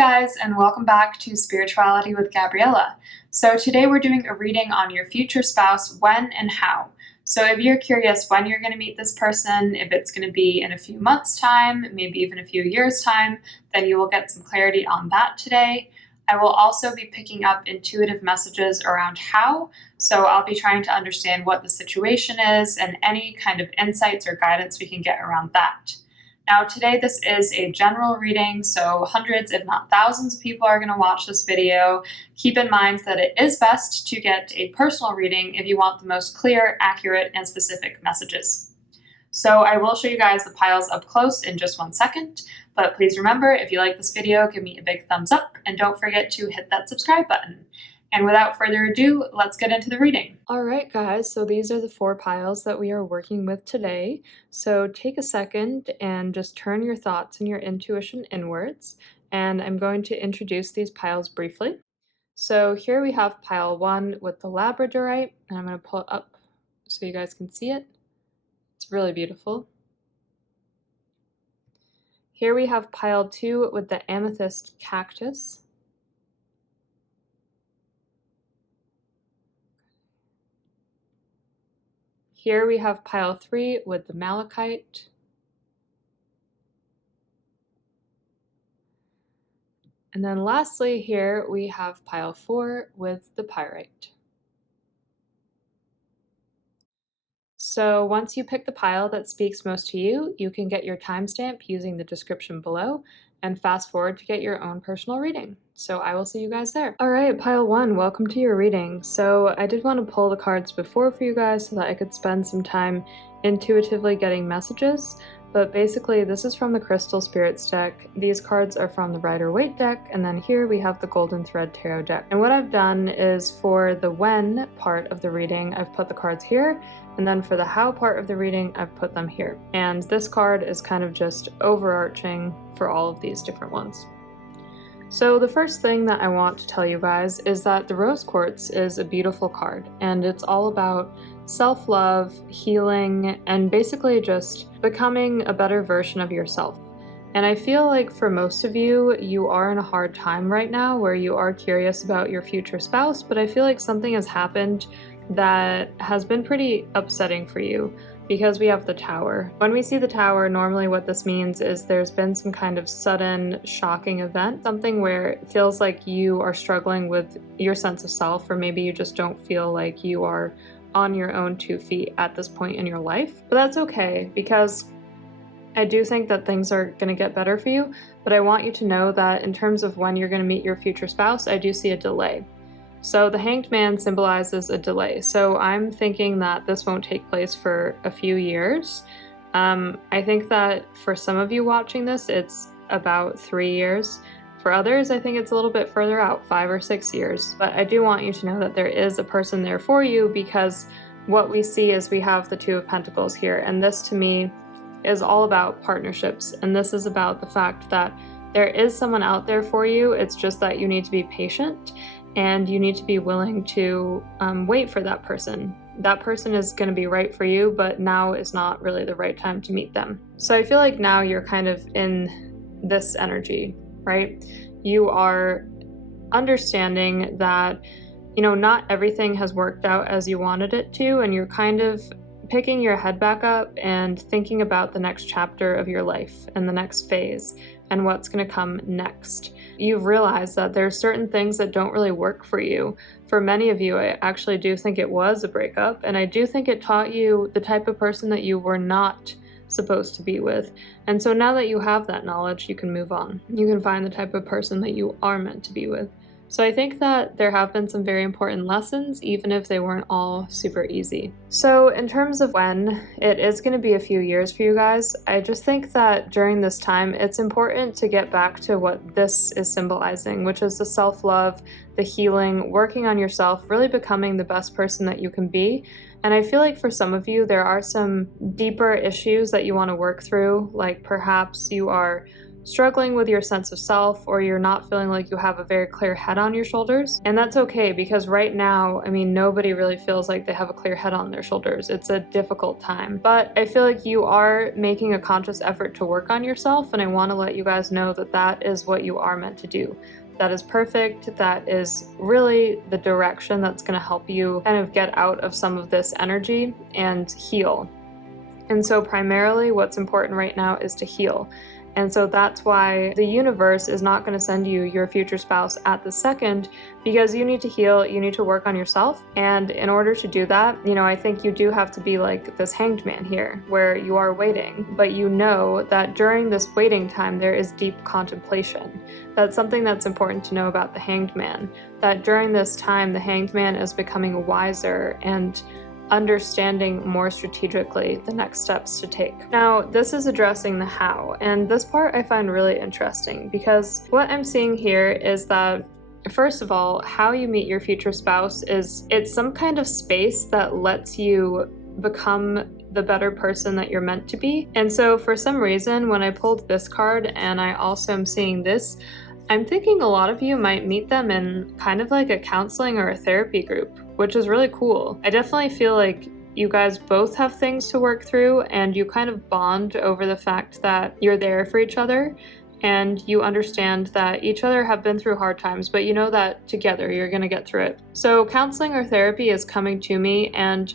Hey guys, and welcome back to Spirituality with Gabriella. So today we're doing a reading on your future spouse, when and how. So if you're curious when you're going to meet this person, if it's going to be in a few months' time, maybe even a few years' time, then you will get some clarity on that today. I will also be picking up intuitive messages around how, so I'll be trying to understand what the situation is and any kind of insights or guidance we can get around that. Now today this is a general reading, so hundreds if not thousands of people are going to watch this video. Keep in mind that it is best to get a personal reading if you want the most clear, accurate, and specific messages. So I will show you guys the piles up close in just 1 second, but please remember, if you like this video, give me a big thumbs up and don't forget to hit that subscribe button. And without further ado, let's get into the reading. All right, guys, so these are the 4 piles that we are working with today. So take a second and just turn your thoughts and your intuition inwards. And I'm going to introduce these piles briefly. So here we have pile 1 with the Labradorite, and I'm going to pull it up so you guys can see it. It's really beautiful. Here we have pile 2 with the Amethyst Cactus. Here we have pile 3 with the Malachite. And then lastly here we have pile 4 with the Pyrite. So once you pick the pile that speaks most to you, you can get your timestamp using the description below and fast forward to get your own personal reading. So I will see you guys there. All right, pile 1, welcome to your reading. So I did want to pull the cards before for you guys so that I could spend some time intuitively getting messages. But basically, this is from the Crystal Spirits deck. These cards are from the Rider-Waite deck, and then here we have the Golden Thread Tarot deck. And what I've done is for the when part of the reading, I've put the cards here, and then for the how part of the reading, I've put them here. And this card is kind of just overarching for all of these different ones. So the first thing that I want to tell you guys is that the Rose Quartz is a beautiful card, and it's all about self-love, healing, and basically just becoming a better version of yourself. And I feel like for most of you, you are in a hard time right now where you are curious about your future spouse, but I feel like something has happened that has been pretty upsetting for you because we have the Tower. When we see the Tower, normally what this means is there's been some kind of sudden, shocking event, something where it feels like you are struggling with your sense of self, or maybe you just don't feel like you are on your own 2 feet at this point in your life. But that's okay, because I do think that things are going to get better for you, but I want you to know that in terms of when you're going to meet your future spouse, I do see a delay. So the Hanged Man symbolizes a delay, so I'm thinking that this won't take place for a few years. I think that for some of you watching this, it's about 3 years. For others, I think it's a little bit further out, 5 or 6 years. But I do want you to know that there is a person there for you, because what we see is we have the 2 of Pentacles here, and this to me is all about partnerships, and this is about the fact that there is someone out there for you. It's just that you need to be patient and you need to be willing to wait for that person. That person is going to be right for you, but now is not really the right time to meet them. So I feel like now you're kind of in this energy, right? You are understanding that, you know, not everything has worked out as you wanted it to, and you're kind of picking your head back up and thinking about the next chapter of your life and the next phase and what's going to come next. You've realized that there's certain things that don't really work for you. For many of you, I actually do think it was a breakup, and I do think it taught you the type of person that you were not supposed to be with. And so now that you have that knowledge, you can move on. You can find the type of person that you are meant to be with. So I think that there have been some very important lessons, even if they weren't all super easy. So in terms of when, it is going to be a few years for you guys. I just think that during this time, it's important to get back to what this is symbolizing, which is the self-love, the healing, working on yourself, really becoming the best person that you can be. And I feel like for some of you, there are some deeper issues that you want to work through, like perhaps you are struggling with your sense of self, or you're not feeling like you have a very clear head on your shoulders. And that's okay, because right now, I mean, nobody really feels like they have a clear head on their shoulders. It's a difficult time. But I feel like you are making a conscious effort to work on yourself, and I want to let you guys know that that is what you are meant to do. That is perfect. That is really the direction that's going to help you kind of get out of some of this energy and heal. And so primarily what's important right now is to heal. And so that's why the universe is not going to send you your future spouse at the second, because you need to heal, you need to work on yourself. And in order to do that, I think you do have to be like this hanged man here, where you are waiting, but you know that during this waiting time, there is deep contemplation. That's something that's important to know about the hanged man, that during this time, the hanged man is becoming wiser and understanding more strategically the next steps to take. Now, this is addressing the how, and this part I find really interesting, because what I'm seeing here is that, first of all, how you meet your future spouse it's some kind of space that lets you become the better person that you're meant to be. And so for some reason, when I pulled this card and I also am seeing this, I'm thinking a lot of you might meet them in kind of like a counseling or a therapy group, which is really cool. I definitely feel like you guys both have things to work through, and you kind of bond over the fact that you're there for each other, and you understand that each other have been through hard times, but you know that together you're gonna get through it. So counseling or therapy is coming to me, and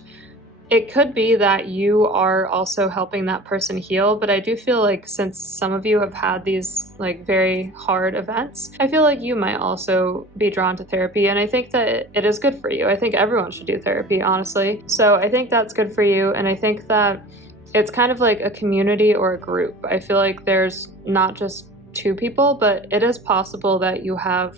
it could be that you are also helping that person heal, but I do feel like since some of you have had these like very hard events, I feel like you might also be drawn to therapy, and I think that it is good for you. I think everyone should do therapy, honestly. So I think that's good for you, and I think that it's kind of like a community or a group. I feel like there's not just two people, but it is possible that you have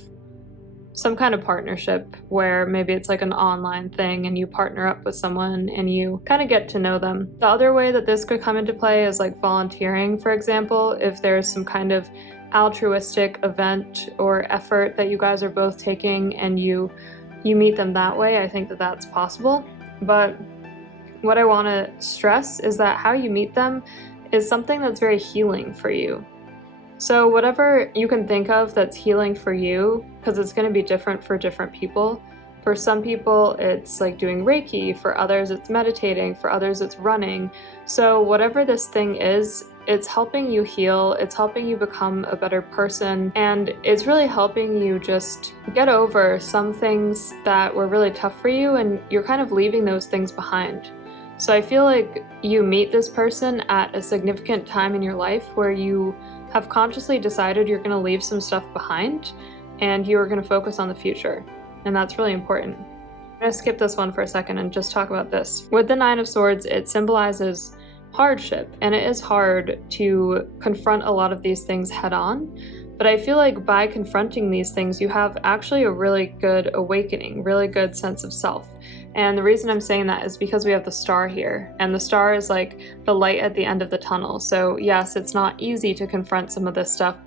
some kind of partnership where maybe it's like an online thing and you partner up with someone and you kind of get to know them. The other way that this could come into play is like volunteering, for example, if there's some kind of altruistic event or effort that you guys are both taking and you meet them that way. I think that that's possible. But what I want to stress is that how you meet them is something that's very healing for you. So whatever you can think of that's healing for you, because it's going to be different for different people. For some people, it's like doing Reiki. For others, it's meditating. For others, it's running. So whatever this thing is, it's helping you heal. It's helping you become a better person. And it's really helping you just get over some things that were really tough for you, and you're kind of leaving those things behind. So I feel like you meet this person at a significant time in your life where you have consciously decided you're going to leave some stuff behind and you are going to focus on the future. And that's really important. I'm going to skip this one for a second and just talk about this. With the Nine of Swords, it symbolizes hardship, and it is hard to confront a lot of these things head on. But I feel like by confronting these things, you have actually a really good awakening, really good sense of self. And the reason I'm saying that is because we have the star here, and the star is like the light at the end of the tunnel. So yes, it's not easy to confront some of this stuff,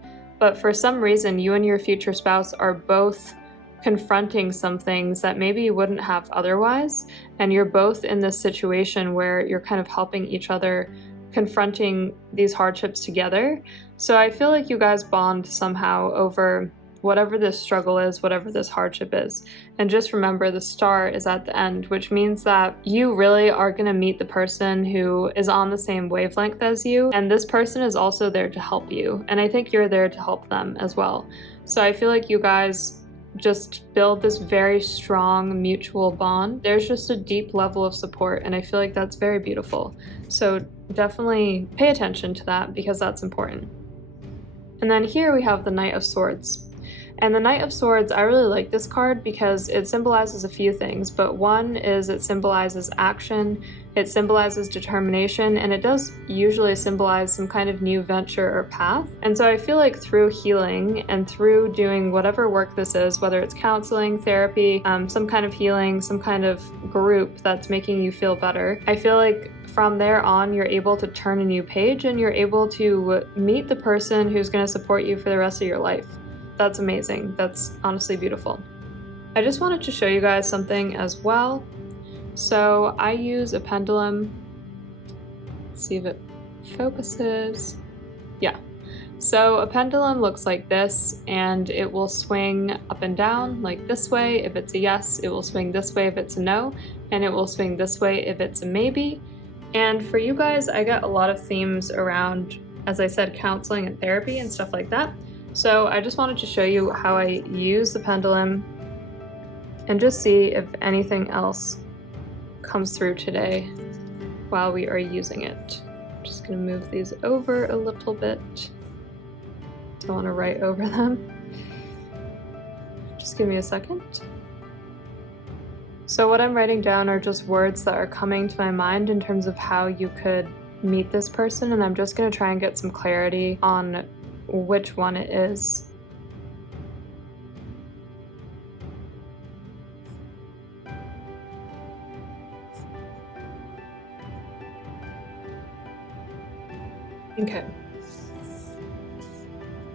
but for some reason, you and your future spouse are both confronting some things that maybe you wouldn't have otherwise. And you're both in this situation where you're kind of helping each other confronting these hardships together. So I feel like you guys bond somehow over whatever this struggle is, whatever this hardship is. And just remember, the star is at the end, which means that you really are going to meet the person who is on the same wavelength as you. And this person is also there to help you. And I think you're there to help them as well. So I feel like you guys just build this very strong mutual bond. There's just a deep level of support, and I feel like that's very beautiful. So definitely pay attention to that, because that's important. And then here we have the Knight of Swords. And the Knight of Swords, I really like this card because it symbolizes a few things, but one is it symbolizes action, it symbolizes determination, and it does usually symbolize some kind of new venture or path. And so I feel like through healing and through doing whatever work this is, whether it's counseling, therapy, some kind of healing, some kind of group that's making you feel better, I feel like from there on, you're able to turn a new page and you're able to meet the person who's going to support you for the rest of your life. That's amazing. That's honestly beautiful. I just wanted to show you guys something as well. So I use a pendulum. Let's see if it focuses. Yeah. So a pendulum looks like this, and it will swing up and down like this way if it's a yes, it will swing this way if it's a no, and it will swing this way if it's a maybe. And for you guys, I got a lot of themes around, as I said, counseling and therapy and stuff like that. So I just wanted to show you how I use the pendulum and just see if anything else comes through today while we are using it. I'm just gonna move these over a little bit. Don't want to write over them. Just give me a second. So what I'm writing down are just words that are coming to my mind in terms of how you could meet this person, and I'm just going to try and get some clarity on which one it is. Okay.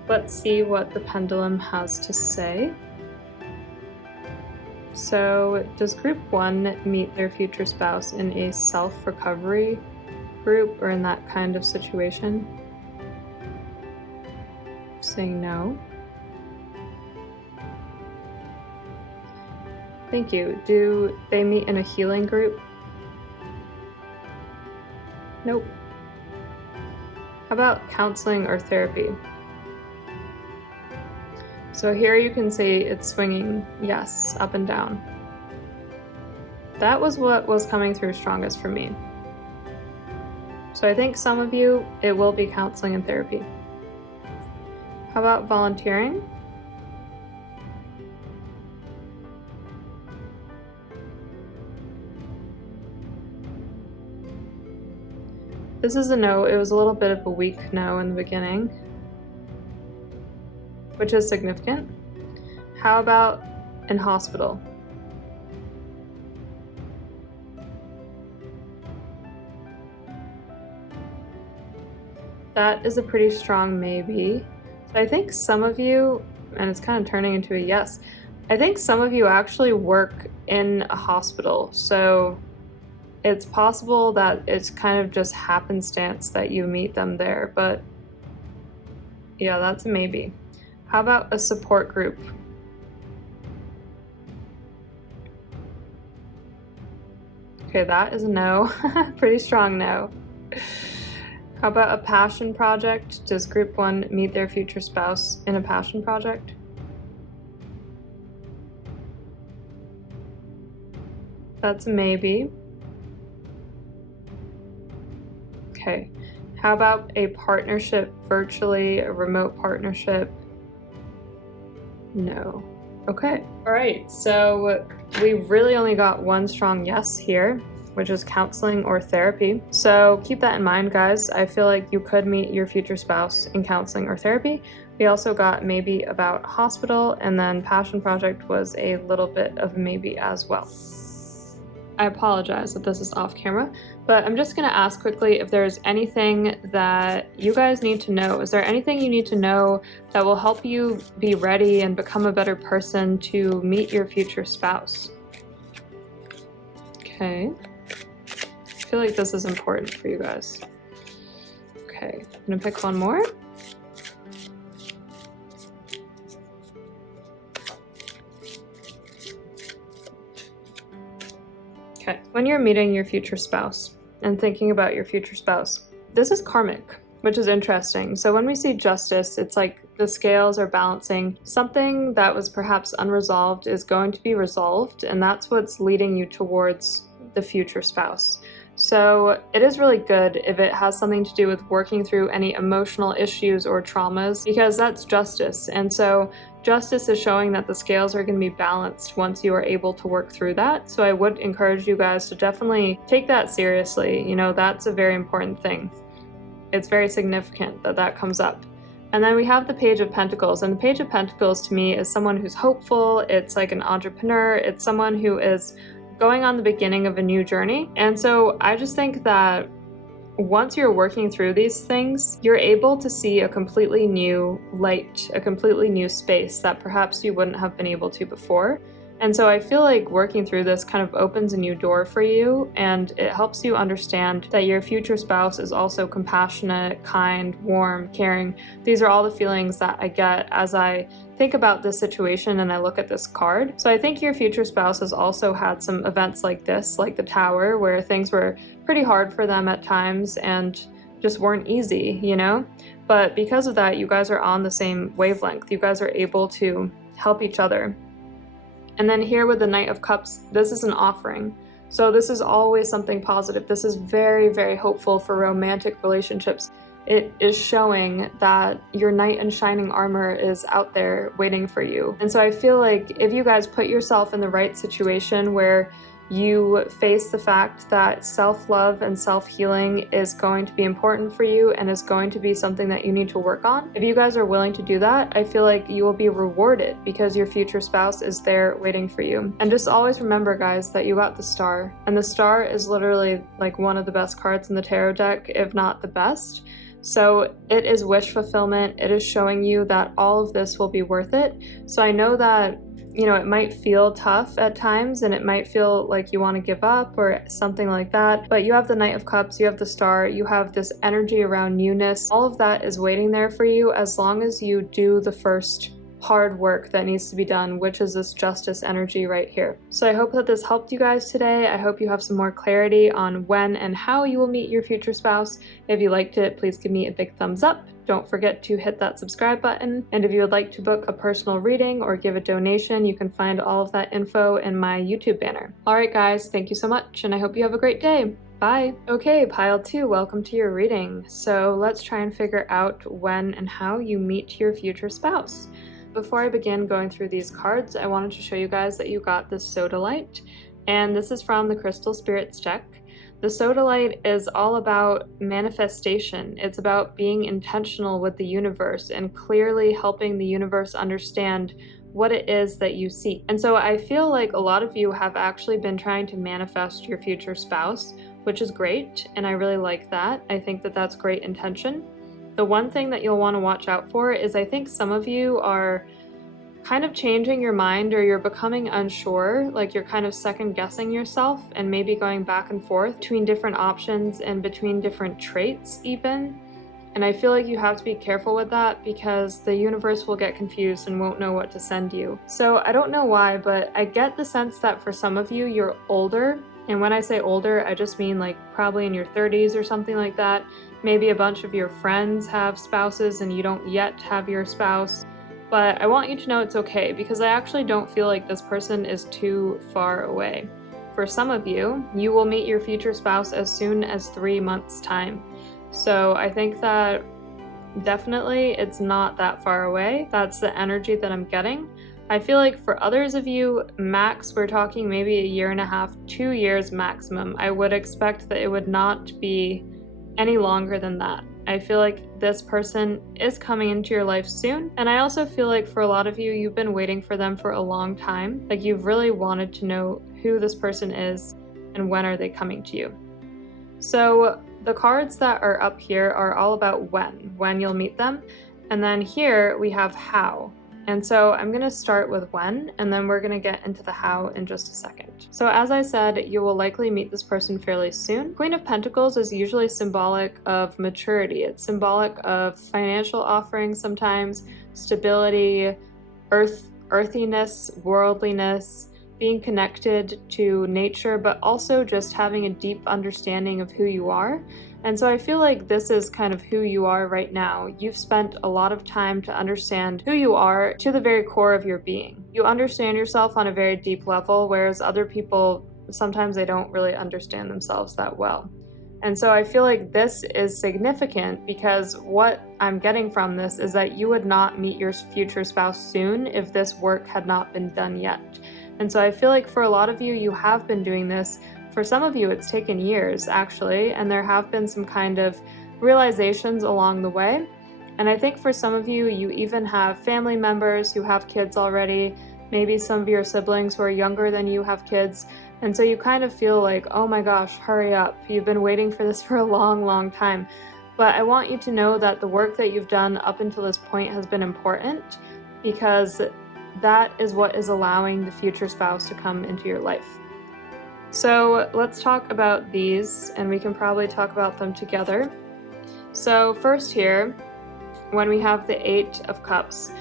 Let's see what the pendulum has to say. So, does group 1 meet their future spouse in a self-recovery group or in that kind of situation? Saying no. Thank you. Do they meet in a healing group? Nope. How about counseling or therapy? So here you can see it's swinging yes, up and down. That was what was coming through strongest for me. So I think some of you, it will be counseling and therapy. How about volunteering? This is a no. It was a little bit of a weak no in the beginning, which is significant. How about in hospital? That is a pretty strong maybe. So I think some of you, and it's kind of turning into a yes, I think some of you actually work in a hospital. So it's possible that it's kind of just happenstance that you meet them there, but yeah, that's a maybe. How about a support group? Okay, that is a no. Pretty strong no. How about a passion project? Does group 1 meet their future spouse in a passion project? That's a maybe. Okay. How about a partnership virtually, a remote partnership? No. Okay. All right. So we really only got one strong yes here, which is counseling or therapy. So keep that in mind, guys. I feel like you could meet your future spouse in counseling or therapy. We also got maybe about hospital, and then passion project was a little bit of maybe as well. I apologize that this is off camera, but I'm just going to ask quickly if there's anything that you guys need to know. Is there anything you need to know that will help you be ready and become a better person to meet your future spouse? Okay. I feel like this is important for you guys. Okay, I'm going to pick one more. Okay, when you're meeting your future spouse and thinking about your future spouse, this is karmic, which is interesting. So when we see justice, it's like the scales are balancing. Something that was perhaps unresolved is going to be resolved, and that's what's leading you towards the future spouse. So it is really good if it has something to do with working through any emotional issues or traumas, because that's justice. And so justice is showing that the scales are going to be balanced once you are able to work through that. So I would encourage you guys to definitely take that seriously. You know, that's a very important thing. It's very significant that that comes up. And then we have the Page of Pentacles, and the Page of Pentacles to me is someone who's hopeful. It's like an entrepreneur. It's someone who is going on the beginning of a new journey. And so I just think that once you're working through these things, you're able to see a completely new light, a completely new space that perhaps you wouldn't have been able to before. And so I feel like working through this kind of opens a new door for you, and it helps you understand that your future spouse is also compassionate, kind, warm, caring. These are all the feelings that I get as I think about this situation and I look at this card. So I think your future spouse has also had some events like this, like the Tower, where things were pretty hard for them at times and just weren't easy, you know? But because of that, you guys are on the same wavelength. You guys are able to help each other. And then here with the Knight of Cups, this is an offering. So this is always something positive. This is very, very hopeful for romantic relationships. It is showing that your knight in shining armor is out there waiting for you. And so I feel like if you guys put yourself in the right situation where you face the fact that self-love and self-healing is going to be important for you and is going to be something that you need to work on. If you guys are willing to do that, I feel like you will be rewarded because your future spouse is there waiting for you. And just always remember, guys, that you got the Star. And the Star is literally like one of the best cards in the tarot deck, if not the best. So it is wish fulfillment. It is showing you that all of this will be worth it. So I know that it might feel tough at times and it might feel like you want to give up or something like that, but you have the Knight of Cups, you have the Star, you have this energy around newness. All of that is waiting there for you as long as you do the first hard work that needs to be done, which is this justice energy right here. So I hope that this helped you guys today. I hope you have some more clarity on when and how you will meet your future spouse. If you liked it, please give me a big thumbs up. Don't forget to hit that subscribe button. And if you would like to book a personal reading or give a donation, you can find all of that info in my YouTube banner. All right, guys, thank you so much, and I hope you have a great day. Bye. Okay, pile 2, welcome to your reading. So let's try and figure out when and how you meet your future spouse. Before I begin going through these cards, I wanted to show you guys that you got this sodalite, and this is from the Crystal Spirits deck. The sodalite is all about manifestation. It's about being intentional with the universe and clearly helping the universe understand what it is that you seek. And so I feel like a lot of you have actually been trying to manifest your future spouse, which is great, and I really like that. I think that that's great intention. The one thing that you'll want to watch out for is I think some of you are kind of changing your mind, or you're becoming unsure, like you're kind of second guessing yourself and maybe going back and forth between different options and between different traits even. And I feel like you have to be careful with that because the universe will get confused and won't know what to send you. So I don't know why, but I get the sense that for some of you, you're older. And when I say older, I just mean like probably in your 30s or something like that. Maybe a bunch of your friends have spouses and you don't yet have your spouse. But I want you to know it's okay because I actually don't feel like this person is too far away. For some of you, you will meet your future spouse as soon as 3 months' time. So I think that definitely it's not that far away. That's the energy that I'm getting. I feel like for others of you, max, we're talking maybe 1.5 years, 2 years maximum. I would expect that it would not be any longer than that. I feel like this person is coming into your life soon. And I also feel like for a lot of you, you've been waiting for them for a long time. Like you've really wanted to know who this person is and when are they coming to you. So the cards that are up here are all about when you'll meet them. And then here we have how. And so I'm going to start with when, and then we're going to get into the how in just a second. So as I said, you will likely meet this person fairly soon. Queen of Pentacles is usually symbolic of maturity. It's symbolic of financial offerings sometimes, stability, earthiness, worldliness, being connected to nature, but also just having a deep understanding of who you are. And so I feel like this is kind of who you are right now. You've spent a lot of time to understand who you are to the very core of your being. You understand yourself on a very deep level, whereas other people, sometimes they don't really understand themselves that well. And so I feel like this is significant because what I'm getting from this is that you would not meet your future spouse soon if this work had not been done yet. And so I feel like for a lot of you, you have been doing this. For some of you, it's taken years, actually, and there have been some kind of realizations along the way. And I think for some of you, you even have family members who have kids already. Maybe some of your siblings who are younger than you have kids. And so you kind of feel like, oh my gosh, hurry up. You've been waiting for this for a long, long time. But I want you to know that the work that you've done up until this point has been important because that is what is allowing the future spouse to come into your life. So let's talk about these, and we can probably talk about them together. So first here, when we have the Eight of Cups,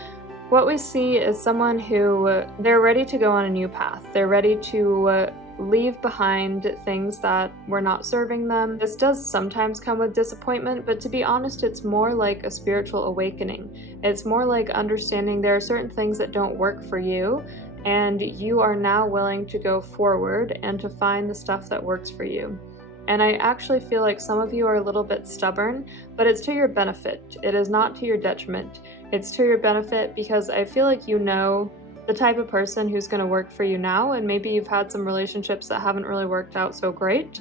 what we see is someone who, they're ready to go on a new path. They're ready to leave behind things that were not serving them. This does sometimes come with disappointment, but to be honest, it's more like a spiritual awakening. It's more like understanding there are certain things that don't work for you, and you are now willing to go forward and to find the stuff that works for you. And I actually feel like some of you are a little bit stubborn, but it's to your benefit. It is not to your detriment. It's to your benefit because I feel like you know the type of person who's going to work for you now, and maybe you've had some relationships that haven't really worked out so great,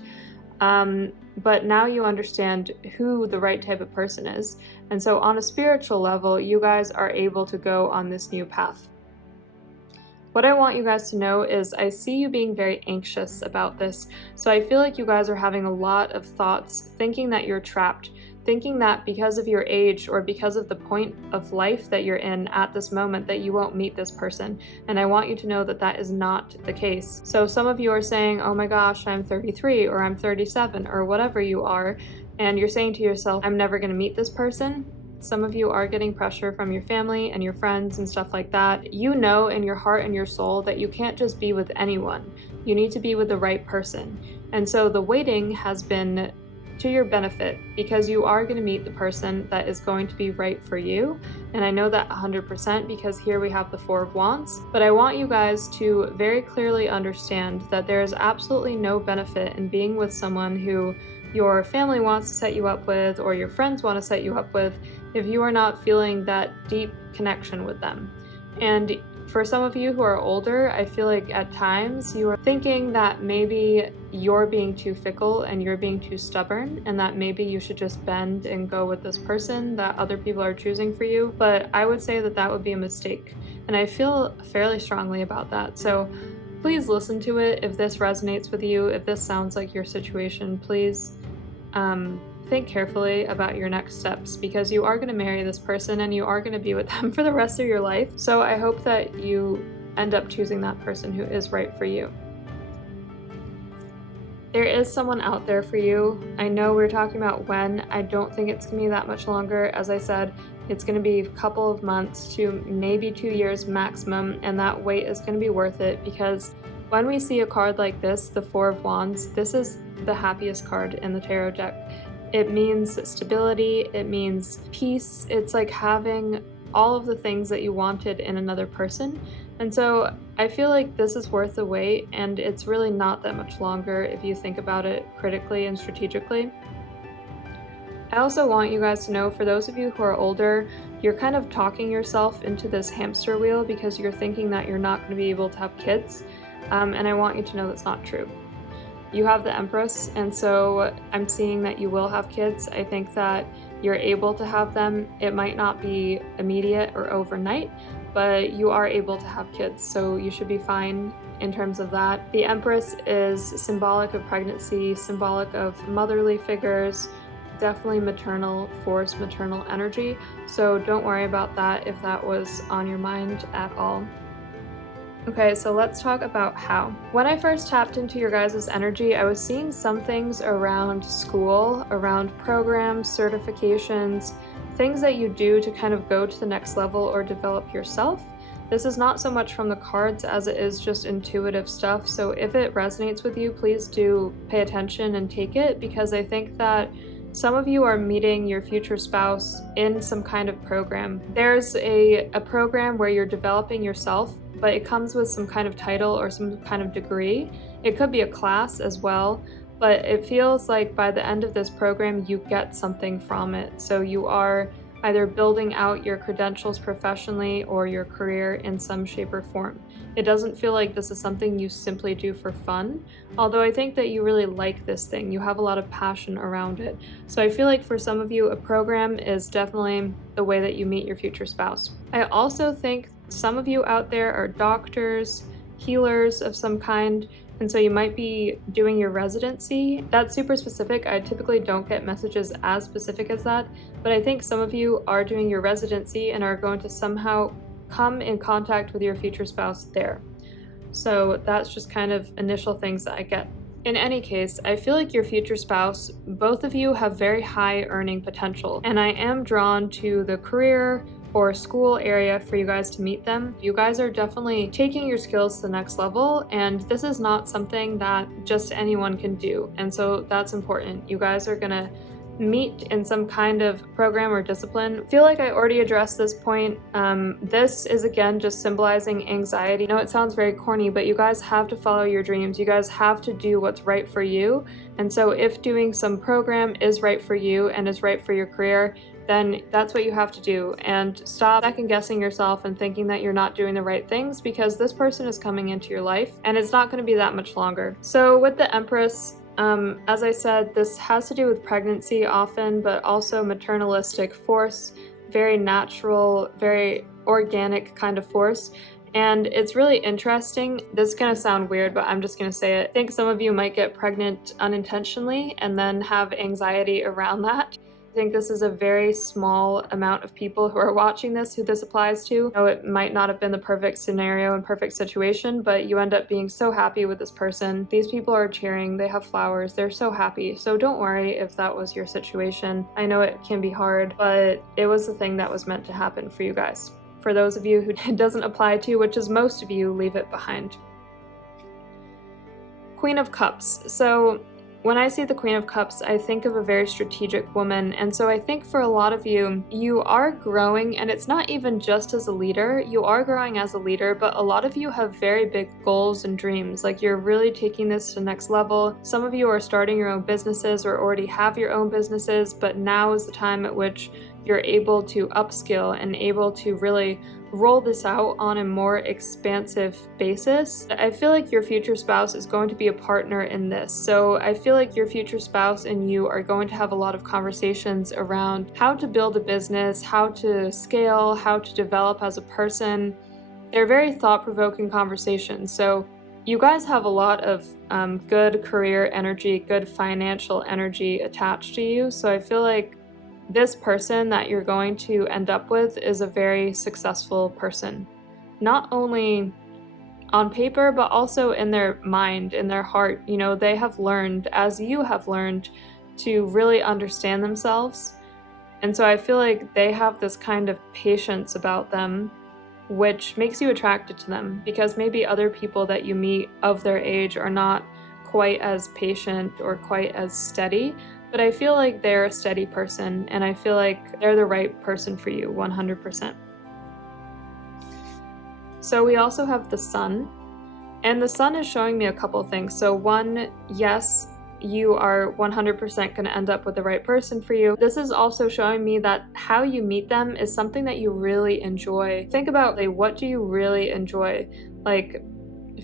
but now you understand who the right type of person is, and so on a spiritual level, you guys are able to go on this new path. What I want you guys to know is I see you being very anxious about this, so I feel like you guys are having a lot of thoughts, thinking that you're trapped, thinking that because of your age or because of the point of life that you're in at this moment that you won't meet this person. And I want you to know that that is not the case. So some of you are saying, oh my gosh, I'm 33 or I'm 37 or whatever you are, and you're saying to yourself, I'm never going to meet this person. Some of you are getting pressure from your family and your friends and stuff like that. You know in your heart and your soul that you can't just be with anyone. You need to be with the right person. And so the waiting has been to your benefit because you are going to meet the person that is going to be right for you. And I know that 100% because here we have the Four of Wands. But I want you guys to very clearly understand that there is absolutely no benefit in being with someone who your family wants to set you up with or your friends want to set you up with if you are not feeling that deep connection with them. And for some of you who are older, I feel like at times you are thinking that maybe you're being too fickle and you're being too stubborn, and that maybe you should just bend and go with this person that other people are choosing for you. But I would say that that would be a mistake. And I feel fairly strongly about that. So please listen to it if this resonates with you, if this sounds like your situation. Please think carefully about your next steps because you are going to marry this person and you are going to be with them for the rest of your life. So I hope that you end up choosing that person who is right for you. There is someone out there for you. I know we're talking about when. I don't think it's going to be that much longer. As I said, it's going to be a couple of months to maybe 2 years maximum, and that wait is going to be worth it because when we see a card like this, the Four of Wands, this is the happiest card in the tarot deck. It means stability, it means peace, it's like having all of the things that you wanted in another person. And so I feel like this is worth the wait, and it's really not that much longer if you think about it critically and strategically. I also want you guys to know, for those of you who are older, you're kind of talking yourself into this hamster wheel because you're thinking that you're not going to be able to have kids, and I want you to know that's not true. You have the Empress, and so I'm seeing that you will have kids. I think that you're able to have them. It might not be immediate or overnight, but you are able to have kids, so you should be fine in terms of that. The Empress is symbolic of pregnancy, symbolic of motherly figures, definitely maternal force, maternal energy, so don't worry about that if that was on your mind at all. Okay, so let's talk about how. When I first tapped into your guys' energy, I was seeing some things around school, around programs, certifications, things that you do to kind of go to the next level or develop yourself. This is not so much from the cards as it is just intuitive stuff, so if it resonates with you, please do pay attention and take it, because I think that some of you are meeting your future spouse in some kind of program. There's a program where you're developing yourself, but it comes with some kind of title or some kind of degree. It could be a class as well, but it feels like by the end of this program, you get something from it. So you are either building out your credentials professionally or your career in some shape or form. It doesn't feel like this is something you simply do for fun, although I think that you really like this thing. You have a lot of passion around it. So I feel like for some of you, a program is definitely the way that you meet your future spouse. I also think some of you out there are doctors, healers of some kind, and so you might be doing your residency. That's super specific. I typically don't get messages as specific as that, but I think some of you are doing your residency and are going to somehow come in contact with your future spouse there. So that's just kind of initial things that I get. In any case, I feel like your future spouse, both of you have very high earning potential, and I am drawn to the career or school area for you guys to meet them. You guys are definitely taking your skills to the next level, and this is not something that just anyone can do, and so that's important. You guys are gonna meet in some kind of program or discipline. I feel like I already addressed this point. This is again just symbolizing anxiety. I know it sounds very corny, but you guys have to follow your dreams. You guys have to do what's right for you. And so if doing some program is right for you and is right for your career, then that's what you have to do. And stop second guessing yourself and thinking that you're not doing the right things, because this person is coming into your life and it's not going to be that much longer. So with the Empress, as I said, this has to do with pregnancy often, but also maternalistic force, very natural, very organic kind of force. And it's really interesting. This is going to sound weird, but I'm just going to say it. I think some of you might get pregnant unintentionally and then have anxiety around that. I think this is a very small amount of people who are watching this who this applies to. I know it might not have been the perfect scenario and perfect situation, but you end up being so happy with this person. These people are cheering, they have flowers, they're so happy. So don't worry if that was your situation. I know it can be hard, but it was the thing that was meant to happen for you guys. For those of you who it doesn't apply to, which is most of you, leave it behind. Queen of Cups. So when I see the Queen of Cups, I think of a very strategic woman, and so I think for a lot of you, you are growing, and it's not even just as a leader, you are growing as a leader, but a lot of you have very big goals and dreams, like you're really taking this to the next level. Some of you are starting your own businesses or already have your own businesses, but now is the time at which you're able to upskill and able to really roll this out on a more expansive basis. I feel like your future spouse is going to be a partner in this. So I feel like your future spouse and you are going to have a lot of conversations around how to build a business, how to scale, how to develop as a person. They're very thought-provoking conversations. So you guys have a lot of good career energy, good financial energy attached to you. So I feel like this person that you're going to end up with is a very successful person, not only on paper, but also in their mind, in their heart. You know, they have learned, as you have learned, to really understand themselves. And so I feel like they have this kind of patience about them, which makes you attracted to them, because maybe other people that you meet of their age are not quite as patient or quite as steady. But I feel like they're a steady person, and I feel like they're the right person for you, 100%. So we also have the Sun, and the Sun is showing me a couple things. So one, yes, you are 100% going to end up with the right person for you. This is also showing me that how you meet them is something that you really enjoy. Think about, like, what do you really enjoy? Like,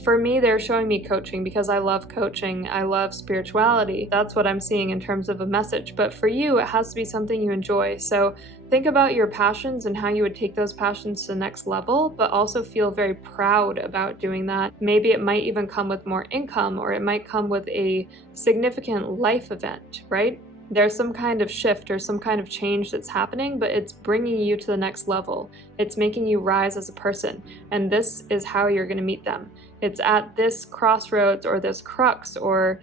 for me, they're showing me coaching because I love coaching. I love spirituality. That's what I'm seeing in terms of a message. But for you, it has to be something you enjoy. So think about your passions and how you would take those passions to the next level, but also feel very proud about doing that. Maybe it might even come with more income, or it might come with a significant life event, right? There's some kind of shift or some kind of change that's happening, but it's bringing you to the next level. It's making you rise as a person. And this is how you're going to meet them. It's at this crossroads or this crux, or,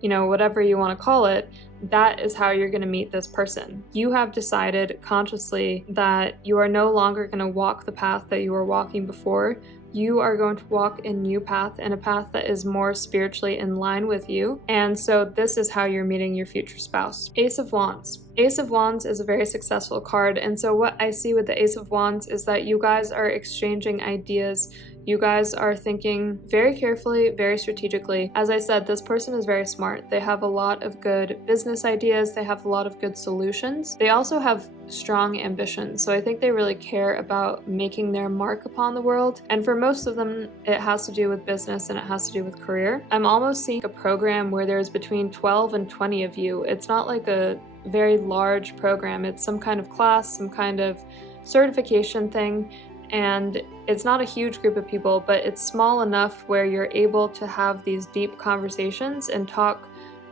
you know, whatever you want to call it. That is how you're going to meet this person. You have decided consciously that you are no longer going to walk the path that you were walking before. You are going to walk a new path, and a path that is more spiritually in line with you. And so this is how you're meeting your future spouse. Ace of Wands. Ace of Wands is a very successful card. And so what I see with the Ace of Wands is that you guys are exchanging ideas. You guys are thinking very carefully, very strategically. As I said, this person is very smart. They have a lot of good business ideas. They have a lot of good solutions. They also have strong ambitions. So I think they really care about making their mark upon the world. And for most of them, it has to do with business and it has to do with career. I'm almost seeing a program where there's between 12 and 20 of you. It's not like a very large program. It's some kind of class, some kind of certification thing. And it's not a huge group of people, but it's small enough where you're able to have these deep conversations and talk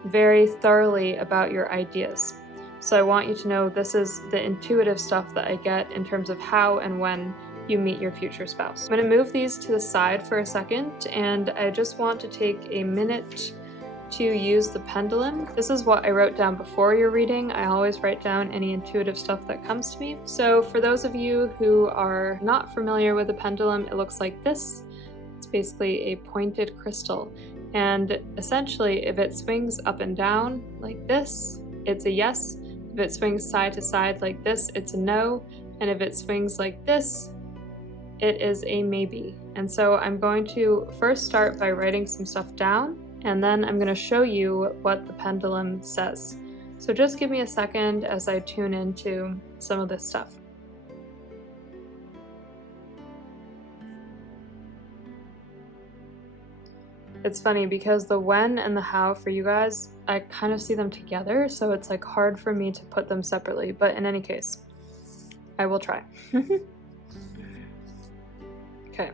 very thoroughly about your ideas. So I want you to know this is the intuitive stuff that I get in terms of how and when you meet your future spouse. I'm going to move these to the side for a second, and I just want to take a minute to use the pendulum. This is what I wrote down before your reading. I always write down any intuitive stuff that comes to me. So for those of you who are not familiar with the pendulum, it looks like this. It's basically a pointed crystal. And essentially, if it swings up and down like this, it's a yes. If it swings side to side like this, it's a no. And if it swings like this, it is a maybe. And so I'm going to first start by writing some stuff down, and then I'm going to show you what the pendulum says. So just give me a second as I tune into some of this stuff. It's funny because the when and the how for you guys, I kind of see them together, so it's like hard for me to put them separately, but in any case, I will try. Okay.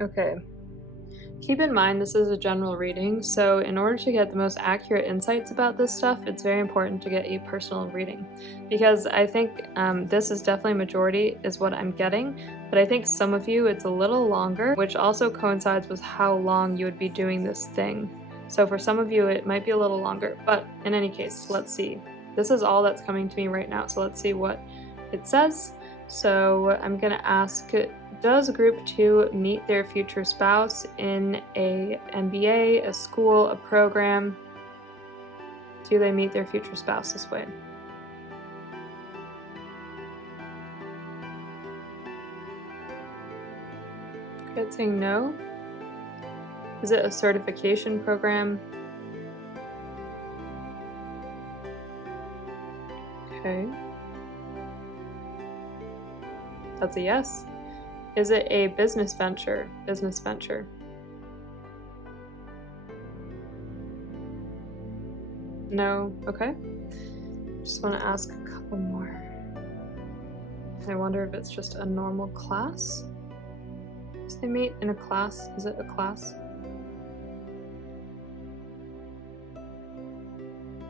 Okay. Keep in mind this is a general reading, so in order to get the most accurate insights about this stuff, it's very important to get a personal reading. Because I think this is definitely majority is what I'm getting, but I think some of you it's a little longer, which also coincides with how long you would be doing this thing. So for some of you it might be a little longer, but in any case, let's see. This is all that's coming to me right now, so let's see what it says. So I'm gonna ask, does group 2 meet their future spouse in a MBA, a school, a program? Do they meet their future spouse this way? Okay, it's saying no. Is it a certification program? Okay. That's a yes. Is it a business venture? Business venture. No. Okay. Just want to ask a couple more. I wonder if it's just a normal class. Do they meet in a class? Is it a class?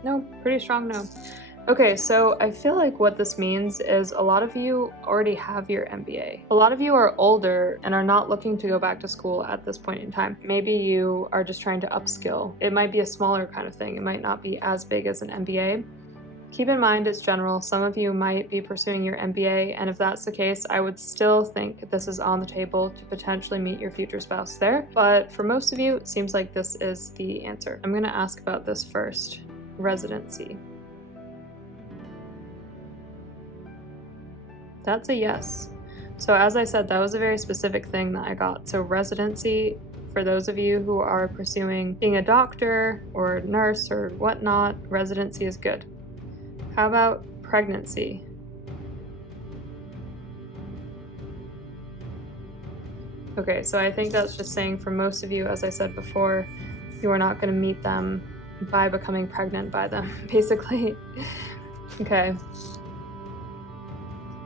No. Pretty strong no. Okay, so I feel like what this means is a lot of you already have your MBA. A lot of you are older and are not looking to go back to school at this point in time. Maybe you are just trying to upskill. It might be a smaller kind of thing. It might not be as big as an MBA. Keep in mind it's general. Some of you might be pursuing your MBA, and if that's the case, I would still think this is on the table to potentially meet your future spouse there. But for most of you, it seems like this is the answer. I'm gonna ask about this first. Residency. That's a yes. So as I said, that was a very specific thing that I got. So residency, for those of you who are pursuing being a doctor or a nurse or whatnot, residency is good. How about pregnancy? Okay, so I think that's just saying for most of you, as I said before, you are not going to meet them by becoming pregnant by them, basically. Okay.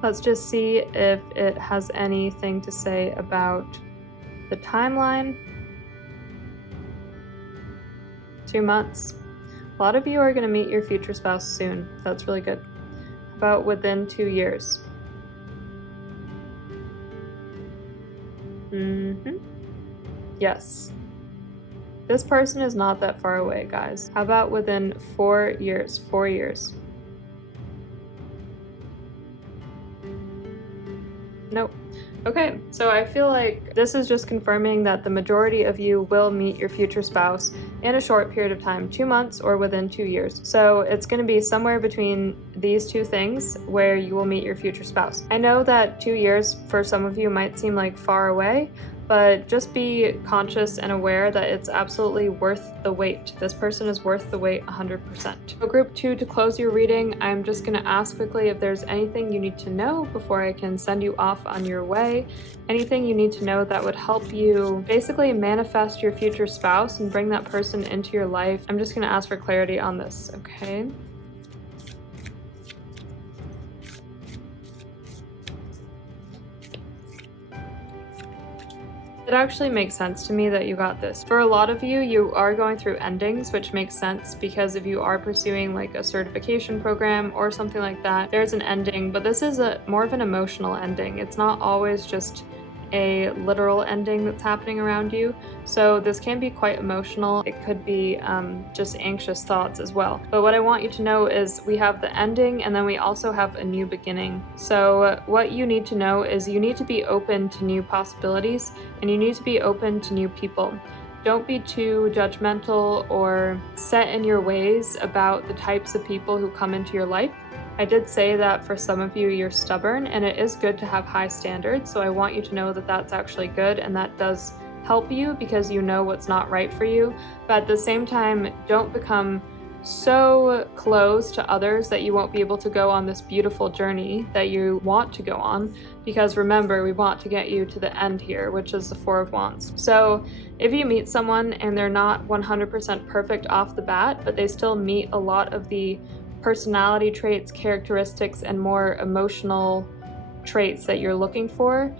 Let's just see if it has anything to say about the timeline. 2 months. A lot of you are going to meet your future spouse soon. That's really good. About within 2 years. Yes. This person is not that far away, guys. How about within 4 years? 4 years. Nope. Okay, so I feel like this is just confirming that the majority of you will meet your future spouse in a short period of time, 2 months or within 2 years. So it's going to be somewhere between these two things where you will meet your future spouse. I know that 2 years for some of you might seem like far away, but just be conscious and aware that it's absolutely worth the wait. This person is worth the wait 100%. So group 2, to close your reading, I'm just going to ask quickly if there's anything you need to know before I can send you off on your way. Anything you need to know that would help you basically manifest your future spouse and bring that person into your life. I'm just going to ask for clarity on this, okay? It actually makes sense to me that you got this. For a lot of you, you are going through endings, which makes sense because if you are pursuing like a certification program or something like that, there's an ending, but this is more of an emotional ending. It's not always just a literal ending that's happening around you. So this can be quite emotional. It could be just anxious thoughts as well. But what I want you to know is we have the ending and then we also have a new beginning. So what you need to know is you need to be open to new possibilities and you need to be open to new people. Don't be too judgmental or set in your ways about the types of people who come into your life. I did say that for some of you, you're stubborn, and it is good to have high standards, so I want you to know that that's actually good, and that does help you because you know what's not right for you. But at the same time, don't become so close to others that you won't be able to go on this beautiful journey that you want to go on, because remember, we want to get you to the end here, which is the Four of Wands. So if you meet someone and they're not 100% perfect off the bat, but they still meet a lot of the personality traits, characteristics, and more emotional traits that you're looking for,